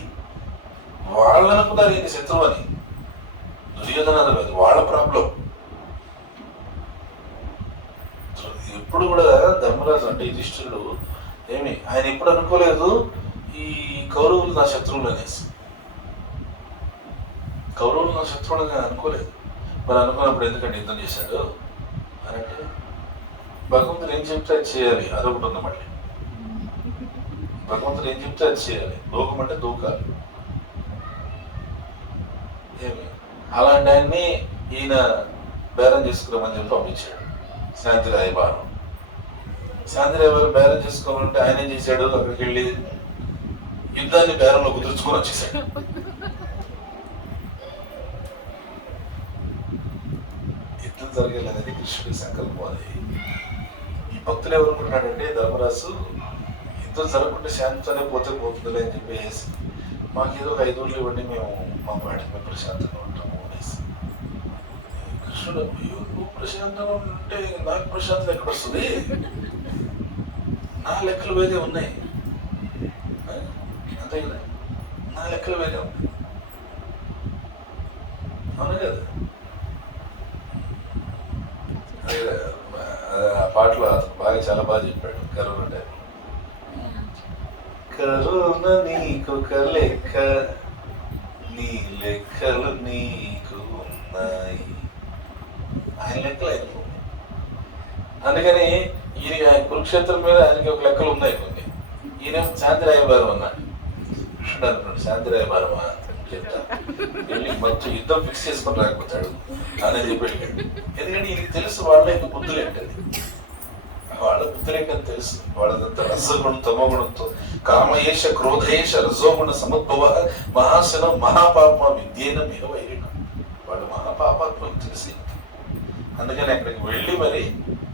వాళ్ళు అనుకున్నారు ఈయన శత్రువు అని. దుర్యోధనాదులు అది వాళ్ళ ప్రాబ్లం. ఎప్పుడు కూడా ధర్మరాజు అంటే యుధిష్ఠిరుడు ఆయన ఎప్పుడు అనుకోలేదు ఈ కౌరవులు నా శత్రువులు అనేసి. కౌరవులు నా శత్రువులుగా అనుకోలేదు. మరి అనుకున్నప్పుడు ఎందుకంటే యుద్ధం చేశాడు అని అంటే భగవంతుడు ఏం చెప్తే అది చేయాలి. అదొకటి ఉంది. మళ్ళీ భగవంతుడు ఏం చెప్తే అది చేయాలి. దూకం అంటే దూకాలి. అలాంటి ఆయన్ని ఈయన బేరం చేసుకున్నామని చెప్పి పంపించాడు. శాంతి రాయబారం బేరం చేసుకోవాలంటే ఆయన ఏం చేశాడు? అక్కడికి వెళ్ళి యుద్ధాన్ని బేరంలో కుదుర్చుకొని వచ్చేసాడు. యుద్ధం జరగాలనేది కృష్ణుడి సంకల్పం. అది ఈ భక్తులు ఎవరుకుంటున్నాడంటే ధర్మరాజు యుద్ధం జరగకుండా శాంతితోనే పోతుందిలే అని చెప్పేసి మాకేదో 5 ఊర్లు ఇవ్వండి, మేము మా పాటికి మేము ప్రశాంతంగా ఉంటాము అనేసి. కృష్ణుడు నువ్వు ప్రశాంతంగా ఉంటే నాకు ప్రశాంతం ఎక్కడ వస్తుంది? నా లెక్కలు వేరే ఉన్నాయి. అంతే కదా, నా లెక్కలు వేరే ఉన్నాయి. అవును కదా. ఆ పాటలో బాగా చాలా బాగా చెప్పాడు. కరోనా టైం కరోనా నీకొక లెక్క, నీ లెక్కలు నీకు ఉన్నాయి. ఆయన లెక్కలు ఆయనకు ఉన్నాయి. అందుకని ఈయన కురుక్షేత్రం మీద ఆయనకి ఒక లెక్కలు ఉన్నాయి కొన్ని. ఈయన శాంతి రాయబారం అన్నాడు. కృష్ణుడు అనుకున్నాడు శాంతి రాయబారమా చెప్తా వెళ్ళి మొత్తం యుద్ధం ఫిక్స్ చేసుకొని రాకపోతాడు అని చెప్పి వెళ్ళాడు. ఎందుకంటే ఈయనకి తెలుసు వాళ్ళ యొక్క బుద్ధులు ఏంటది. వాళ్ళ బుద్ధులు ఏంటని తెలుసు. వాళ్ళదంతా రసగుణం తమోగుణంతో కామయేష క్రోధయేష రజోగుణ సముద్భవ మహాశనం మహాపాప విద్యేన మిహ వైరిణం. వాళ్ళు మహాపాపాత్మకు తెలిసి అందుకని అక్కడికి వెళ్ళి మరి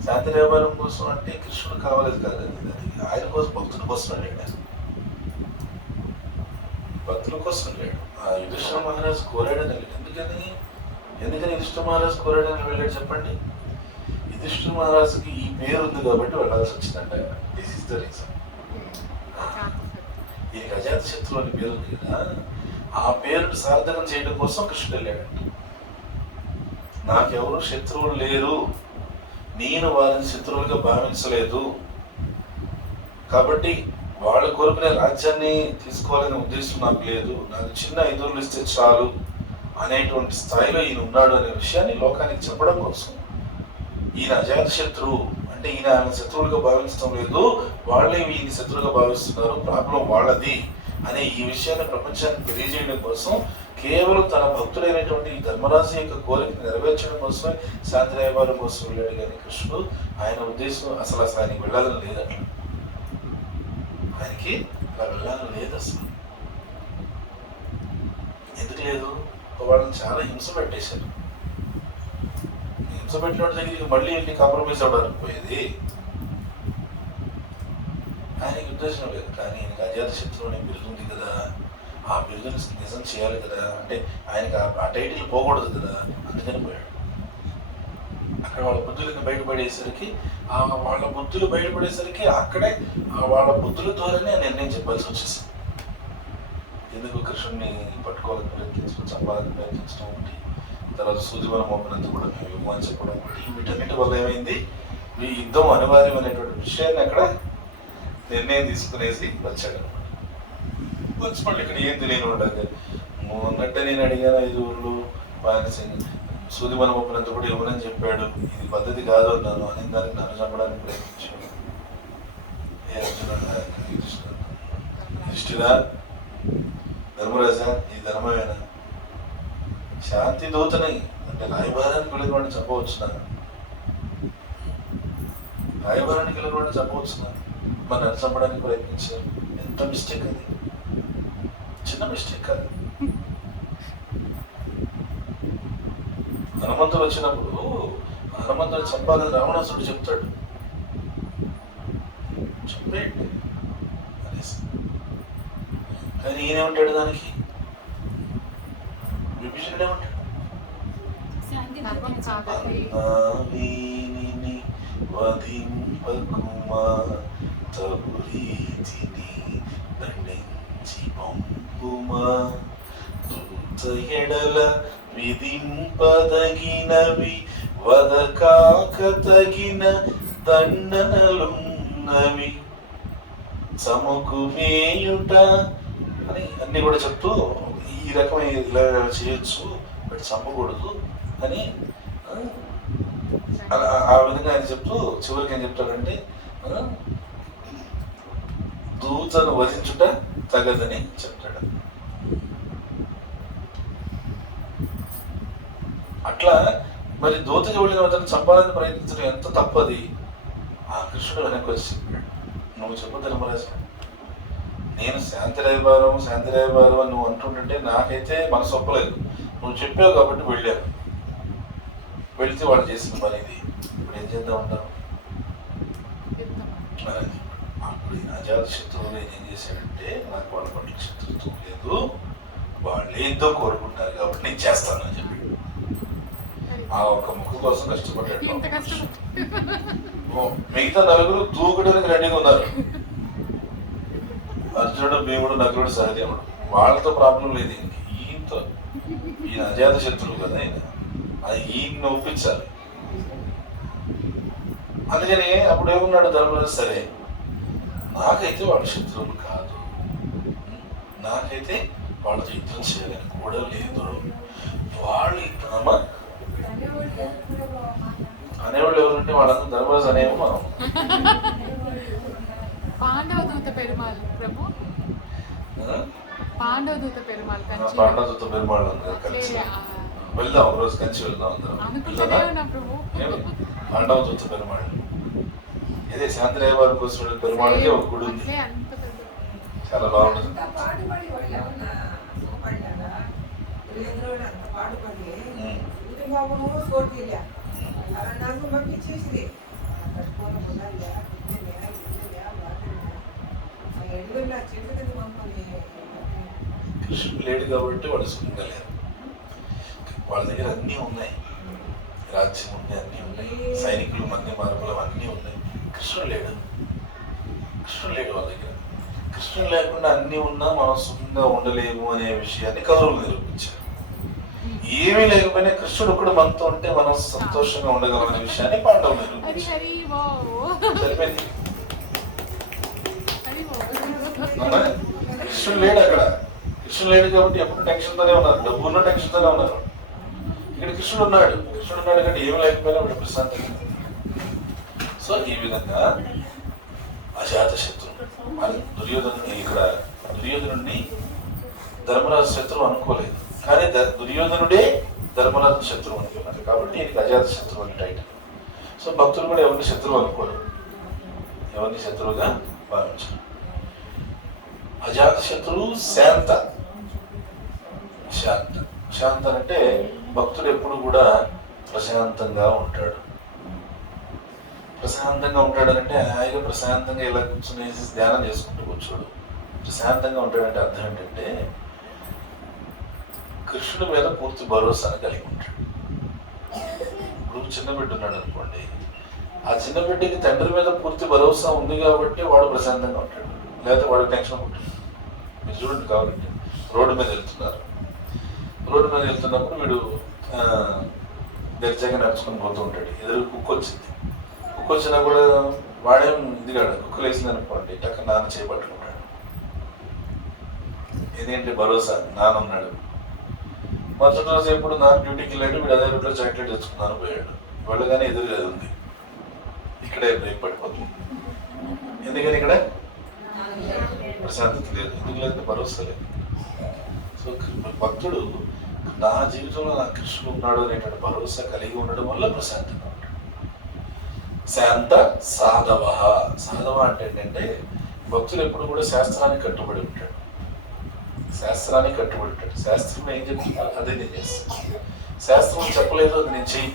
శాంతి వ్యాపారం కోసం అంటే కృష్ణుడు కావాలేదు కాదు, ఆయన కోసం భక్తుల కోసం వెళ్ళాడు. భక్తుల కోసం వెళ్ళాడు. ఆ యుధిష్ఠిర మహారాజు కోరాడని వెళ్ళాడు. ఎందుకని యుధిష్ఠిర మహారాజు కోరాడని వెళ్ళాడు చెప్పండి? యుధిష్ఠిర మహారాజుకి ఈ పేరు ఉంది కాబట్టి వెళ్ళాల్సి వచ్చిందంట. This is the reason. ఈ అజాత శత్రువు అని పేరు ఉంది కదా, ఆ పేరును సార్థకం చేయడం కోసం కృష్ణుడు వెళ్ళాడంట. నాకెవరు శత్రువులు లేరు, నేను వారిని శత్రువులుగా భావించలేదు, కాబట్టి వాళ్ళు కోరుకునే రాజ్యాన్ని తీసుకోవాలనే ఉద్దేశం నాకు లేదు, నాకు చిన్న 5 ఊర్లు ఇస్తే చాలు అనేటువంటి స్థాయిలో ఈయన ఉన్నాడు అనే విషయాన్ని లోకానికి చెప్పడం కోసం. ఈయన అజాత శత్రువు అంటే ఈయన ఆయన శత్రువులుగా భావించడం లేదు, వాళ్ళే ఈయన శత్రువుగా భావిస్తున్నారు, ప్రాబ్లం వాళ్ళది అనే ఈ విషయాన్ని ప్రపంచానికి తెలియజేయడం కోసం కేవలం తన భక్తుడైనటువంటి ఈ ధర్మరాజు యొక్క కోరికను నెరవేర్చడం కోసమే శాంతి రాయబారం కోసం వెళ్ళాడు. కానీ కృష్ణుడు ఆయన ఉద్దేశం అసలు ఆయనకి వెళ్ళాలని లేదు. అట్లా ఆయనకి అలా వెళ్ళాలని లేదు అసలు. ఎందుకు లేదు? వాళ్ళని చాలా హింస పెట్టేశారు. హింస పెట్టిన దగ్గరికి మళ్ళీ ఏంటి కాంప్రమైజ్ అవ్వడానికి పోయేది. ఆయనకి ఉద్దేశం లేదు. కానీ ఆయనకి అజాత శత్రువు అనే బిరుదుంది కదా, ఆ బిరుదుని నిజం చేయాలి కదా, అంటే ఆయనకి ఆ టైటిల్ పోకూడదు కదా, అందుకని పోయాడు. అక్కడ వాళ్ళ బుద్ధులకి బయటపడేసరికి అక్కడే వాళ్ళ బుద్ధుల ద్వారానే నిర్ణయం చెప్పాల్సి వచ్చేసింది. ఎందుకు కృష్ణుడిని పట్టుకోవాలని ప్రయత్నించడం, చంపాలని ప్రయత్నించడం ఒకటి, తర్వాత సూదివనం మోపినంత కూడా మేము ఇవ్వమని చెప్పడం ఒకటి, వీటన్నిటి వల్ల ఏమైంది, ఈ యుద్ధం అనివార్యం అనేటువంటి విషయాన్ని అక్కడ నిర్ణయం తీసుకునేసి వచ్చాడు. వచ్చి మళ్ళీ ఇక్కడ ఏం తెలియని ఉండదు. మొన్నట్టే నేను అడిగాను 5 ఊర్లు సూదివనం మోపినంత కూడా ఇవ్వనని చెప్పాడు, ఇది పద్ధతి కాదు అన్నాను అని దానికి నన్ను చంపడానికి ప్రయత్నించాడు. ఏ యుధిష్ఠిరా, ధర్మరాజా, ఈ ధర్మమేనా? శాంతి దూతని అంటే రాయబారానికి వెళ్ళిన వాడిని చంపవచ్చునా? రాయబారానికి వెళ్ళిన వాడిని చంపవచ్చునా? మన చంపడానికి ప్రయత్నించారు. ఎంత మిస్టేక్ అది, చిన్న మిస్టేక్ కాదు. హనుమంతుడు వచ్చినప్పుడు హనుమంతుడు చంపాలని రావణాసుడు చెప్తాడు, చంపేయండి అనేసి. కానీ ఈయనేమంటాడు దానికి? విభీషణుడు ఏమంటాడు? అన్నావిని వధింపకుమా తగు రీతిని దండించి పంపుమా దూత ఎడల విధింపదగినవి వదకాక తగిన దండనలున్నవి చముకుమేయుట అని అన్ని కూడా చెప్తూ ఈ రకమైన ఇలా చేయొచ్చు బట్ చంపకూడదు అని ఆ విధంగా ఆయన చెప్తూ చివరికి ఏం చెప్తాడంటే దూతను వధించుట తగదని చెప్తాడు. అట్లా మరి దూతకి వెళ్ళిన అతను చంపాలని ప్రయత్నించడం ఎంత తప్పది. ఆ కృష్ణుడు వెనక్కి వచ్చి చెప్పాడు, నువ్వు చెప్పు ధర్మరాజు, నేను శాంతిరాయబారం అని నువ్వు అంటుంటే నాకైతే మనసు ఒప్పలేదు. నువ్వు చెప్పావు కాబట్టి వెళ్ళాను, వెళితే వాడు చేసిన పని ఇది, ఇప్పుడు ఏం చేద్దాం అంటారు అనేది. అప్పుడు అజాత శత్రువులు ఏం చేశాడంటే, నాకు వాళ్ళ పట్ల శత్రుత్వం లేదు, వాళ్ళు ఏదో కోరుకుంటారు కాబట్టి నేను చేస్తాను అని చెప్పి ఆ ఒక్క ముక్కు కోసం కష్టపడ్డాడు. మిగతా నలుగురు దూకడానికి రెడీగా ఉన్నారు. అర్జునుడు, భీముడు, నకులుడు, సహదేవుడు, వాళ్ళతో ప్రాబ్లం లేదు. ఈయనతో, ఈయన అజాత శత్రువు కదా, అది ఈయన్ని ఒప్పించాలి. అందుకని అప్పుడు ఏమన్నాడు ధర్మరాజు, సరే నాకైతే వాళ్ళ శత్రువులు కాదు, నాకైతే వాళ్ళతో యుద్ధం చేయాలని కూడా లేదు, వాళ్ళు అనేవాళ్ళు ఎవరంటే వాళ్ళందరూ ధర్మరాజు అనేమో మనం పాండవదూత పెరుమాళ్ ప్రభు, పాండవదూత పెరుమాళ్ కలిసి వెళ్దాం, ఒక రోజు కలిసి వెళ్దాం అందరం. పాండవదూత పెరుమాళ్ ఇదే శాంతిరాయవారి కోసం పెరుమాళకి ఒక గుడి ఉంది, చాలా బాగుంటుంది. కృష్ణుడు లేడు కాబట్టి వాళ్ళు సుఖంగా లేరు. వాళ్ళ దగ్గర అన్నీ ఉన్నాయి, రాజ్యం ఉంది, అన్నీ ఉన్నాయి, సైనికులు, మంది మార్పులు అన్నీ ఉన్నాయి. కృష్ణుడు లేడు వాళ్ళ దగ్గర. కృష్ణుడు లేకుండా అన్నీ ఉన్నా మనం సుఖంగా ఉండలేము అనే విషయాన్ని కౌరవులు నిరూపించారు. ఏమీ లేకపోయినా కృష్ణుడు ఒకడు మనతో ఉంటే మనం సంతోషంగా ఉండగలమనే విషయాన్ని పాండవులు నిరూపించారు. సరిపోయింది. కృష్ణుడు లేడు అక్కడ, కృష్ణుడు లేడు కాబట్టి ఎప్పుడు టెన్షన్తోనే ఉన్నారు, డబ్బు ఉన్న టెన్షన్తోనే ఉన్నారు. ఇక్కడ కృష్ణుడు ఉన్నాడు కాబట్టి ఏమి లేకపోయినా వాడు ప్రశాంతంగా. సో ఈ విధంగా అజాత శత్రువు దుర్యోధనుడిని ధర్మరాజు శత్రువు అనుకోలేదు, కానీ దుర్యోధనుడే ధర్మరాజు శత్రువు అనుకున్నాడు కాబట్టి ఈయనకి అజాత శత్రువు అని టైటిల్. సో భక్తులు కూడా ఎవరిని శత్రువు అనుకోరు, ఎవరిని శత్రువుగా భావించారు. అజాత శత్రువు శాంత అంటే భక్తుడు ఎప్పుడు కూడా ప్రశాంతంగా ఉంటాడు. ప్రశాంతంగా ఉంటాడనంటే హాయిగా ప్రశాంతంగా ఇలా కూర్చొని ధ్యానం చేసుకుంటూ కూర్చోడు. ప్రశాంతంగా ఉంటాడంటే అర్థం ఏంటంటే కృష్ణుడి మీద పూర్తి భరోసాను కలిగి ఉంటాడు. ఇప్పుడు చిన్న బిడ్డ ఉన్నాడు అనుకోండి, ఆ చిన్న బిడ్డకి తండ్రి మీద పూర్తి భరోసా ఉంది కాబట్టి వాడు ప్రశాంతంగా ఉంటాడు, లేకపోతే వాడు టెన్షన్ ఉంటుంది. మీరు చూడండి, కావాలంటే రోడ్డు మీద వెళ్తున్నప్పుడు వీడు దర్జాగా నడుచుకొని పోతూ ఉంటాడు. ఎదురు కుక్క వచ్చినా కూడా వాడేం ఇదిగాడు, కుక్కలు వేసింది అనుకోండి టక్క నాన్న చేపట్టుకుంటాడు. ఏంటంటే భరోసా, నాన్న ఉన్నాడు. మరుసటి రోజు ఎప్పుడు నాన్న డ్యూటీకి వెళ్ళాడు, వీడు అదే రూట్లో చాక్లెట్ తెచ్చుకున్నాను పోయాడు, వాళ్ళగానే ఎదురుగా ఉంది, ఇక్కడే బ్రేక్ పడిపోతుంది. ఎందుకని ఇక్కడ ప్రశాంతత లేదు, ఎందుకు లేదంటే భరోసా లేదు. సో భక్తుడు నా జీవితంలో నా కృష్ణుడు ఉన్నాడు అనేటువంటి భరోసా కలిగి ఉండడం వల్ల ప్రశాంతంగా ఉంటాడు. శాంత సాధవ అంటే ఏంటంటే భక్తులు ఎప్పుడు కూడా శాస్త్రానికి కట్టుబడి ఉంటాడు. శాస్త్రం ఏం చెప్తుందో అదే నేను చేస్తాను, శాస్త్రం చెప్పలేదు అది నేను చెయ్యి.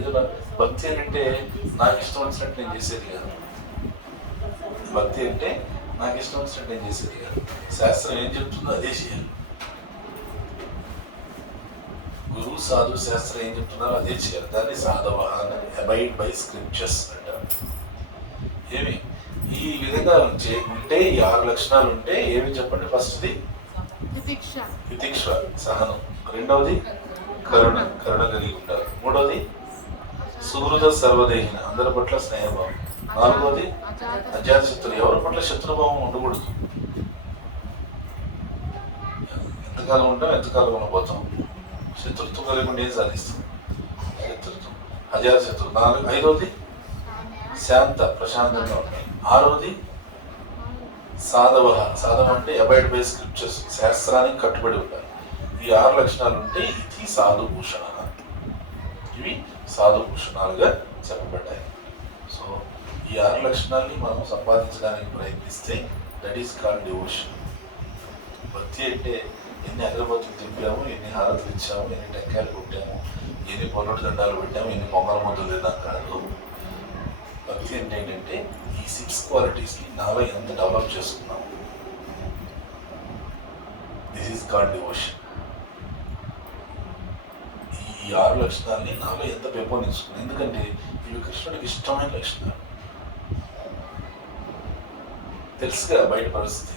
ఏదో భక్తి అంటే నాకు ఇష్టం వచ్చినట్టు నేను చేసేది కాదు. భక్తి అంటే నాకు ఇష్టం వచ్చినట్టు నేను చేసేది కాదు. శాస్త్రం ఏం చెప్తుందో అదే చేయాలి. గురువు సాధు శాస్త్రం ఏం చెప్తున్నారో అదే చేయాలి. దాన్ని సాధవ అని అబైడ్ బై స్క్రిప్చర్స్ అంటారు. ఏమి ఈ విధంగా ఉంటే ఈ 6 లక్షణాలు ఉంటే ఏమి చెప్పండి. ఫస్ట్ది తితిక్ష, తితిక్ష సహనం, రెండవది కరుణ కలిగి ఉంటారు, మూడవది సుహృద సర్వదేహిన అందరి పట్ల స్నేహభావం, నాలుగవది అజాత శత్రు ఎవరి పట్ల శత్రుభావం ఉండకూడదు. ఎంతకాలం ఉంటాం ఎంతకాలం ఉండబోతాం. శత్రుత్వం కలిగి ఏం సాధిస్తాం. శత్రుత్వం అజాత శత్రు. ఐదవది శాంత ప్రశాంతంగా ఉంటాం. ఆరవది సాధవ అంటే అబైడ్ బై స్క్రిప్చర్స్ శాస్త్రానికి కట్టుబడి ఉంటారు. ఈ 6 లక్షణాలు ఉంటే ఇది సాధు భూషణ. ఇవి సాధు భూషణాలుగా చెప్పబడ్డాయి. సో ఈ 6 లక్షణాలని మనం సంపాదించడానికి ప్రయత్నిస్తే దట్ ఈస్ కాల్డ్ డివోషన్. భక్తి అంటే ఎన్ని అగరబత్తులు తింపాము, ఎన్ని హారతులు ఇచ్చాము, ఎన్ని టెంకాయలు కొట్టాము, ఎన్ని పొల్లటి దండాలు పెట్టాము, ఎన్ని పొంగల ముద్దలు తిన్నాం కాదు. భక్తి అంటే ఏంటంటే ఈ 6 క్వాలిటీస్ని నాలో ఎంత డెవలప్ చేసుకున్నాము. This is called devotion. ఈ 6 లక్షణాలని నాలో ఎంత పెంపొందించుకున్నాను. ఎందుకంటే ఇవి కృష్ణుడికి ఇష్టమైన లక్షణాలు. తెలుసుగా బయట పరిస్థితి.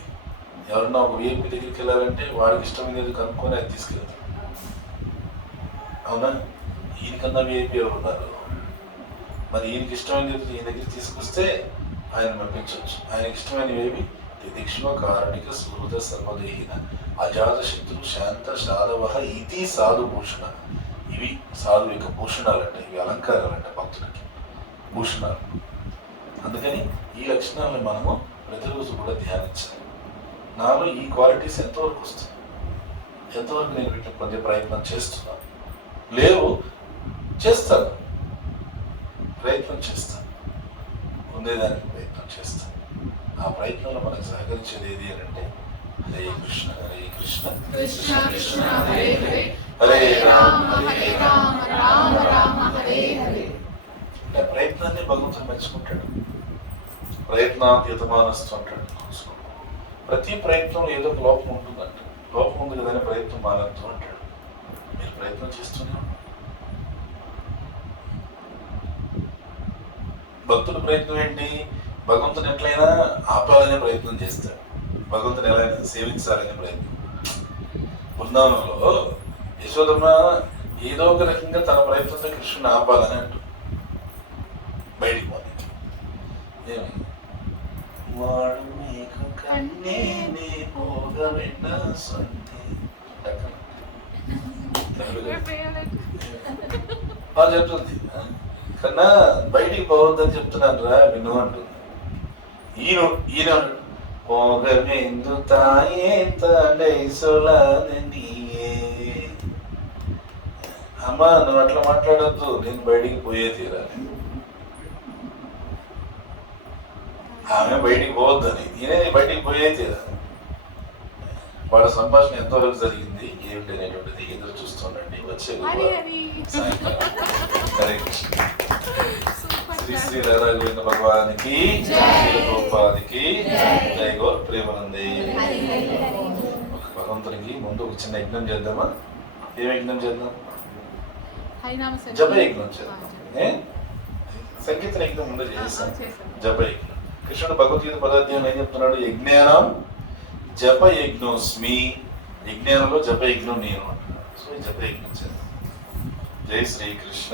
ఎవరన్నా ఒక విఐపి దగ్గరికి వెళ్ళాలంటే వాడికి ఇష్టమైనది కనుక్కొని అది తీసుకెళ్తారు. అవునా? ఈయనకన్నా విఐపి ఎవరు ఉన్నారు? మరి ఈయనకి ఇష్టమైనది ఈయన దగ్గర తీసుకొస్తే ఆయన మెప్పించవచ్చు. ఆయనకి ఇష్టమైనవి ఏవి? తితిక్ష కారణిక సుహృద సర్వదేహిన అజాత శత్రు శాంత సాధవ ఇది సాధు భూషణ. ఇవి సాధు యొక్క భూషణాలంట, ఇవి అలంకారాలంట భక్తులకి భూషణాలు. అందుకని ఈ లక్షణాలను మనము ప్రతిరోజు కూడా ధ్యానించాలి. నాలో ఈ క్వాలిటీస్ ఎంతవరకు వస్తుంది, ఎంతవరకు నేను వీటిని పొందే ప్రయత్నం చేస్తున్నాను. లేవు చేస్తాను, ప్రయత్నం చేస్తాను, పొందేదానికి ప్రయత్నం చేస్తాను. ఆ ప్రయత్నంలో మనకు సహకరించేది ఏది అని అంటే హరే కృష్ణ హరే కృష్ణ కృష్ణ కృష్ణ హరే హరే హరే రామ హరే రామ రామ రామ హరే హరే. అంటే ప్రయత్నాన్ని భగవంతుడు మెచ్చుకుంటాడు. ప్రయత్నాతీతమానస్తు అంటాడు. ప్రతి ప్రయత్నంలో ఏదో ఒక లోపం ఉంటుందంట. లోపం ఉంది కదా ప్రయత్నం మానద్దు అంటాడు. మీరు ప్రయత్నం చేస్తూనే ఉంటారు. భక్తుల ప్రయత్నం ఏంటి? భగవంతుని ఎట్లయినా ఆపాలనే ప్రయత్నం చేస్తాడు. భగవంతుని ఎలా సేవించాలనే ప్రయత్నం. బృందావనంలో యశోదమ్మ ఏదో ఒక రకంగా తన ప్రయత్నంతో కృష్ణుని ఆపాలని అంటుంది. బయటికి పోనీ ఏమి వాడు మీకు కన్నే పోగ వెన్న సొంతి చెప్తుంది. కన్నా బయటికి పోవద్దని చెప్తున్నాను రా విను అంటుంది. ఈయన పోగమెందు తాయే తడైసొలాదనియే. అమ్మా నువ్వు అట్లా మాట్లాడద్దు, నేను బయటికి పోయే తీరాలి. ఆమె బయటికి పోవద్దని, నేనే బయటికి పోయే తీరాలి. వాళ్ళ సంభాషణ ఎంతవరకు జరిగింది ఏమిటి అనేటువంటిది ఎదురు చూస్తుండండి వచ్చే సాయంకాలం. హరే కృష్ణ. శ్రీ శ్రీ రాధా గోవింద భగవానికి రూపానికి జై గౌర్ ప్రేమానందే. భగవంతునికి ముందు ఒక చిన్న యజ్ఞం చేద్దామా? ఏం యజ్ఞం చేద్దాం? జప యజ్ఞం చేద్దాం. సంగీత యజ్ఞం ముందు చేస్తాం. జప యజ్ఞం. కృష్ణుడు భగవద్గీత పదార్థం ఏం చెప్తున్నాడు? యజ్ఞానం జప యజ్ఞోస్మి. యజ్ఞానంలో జప యజ్ఞం నేను అంటున్నాడు. సో జప యజ్ఞం చేద్దాం. జై శ్రీకృష్ణ.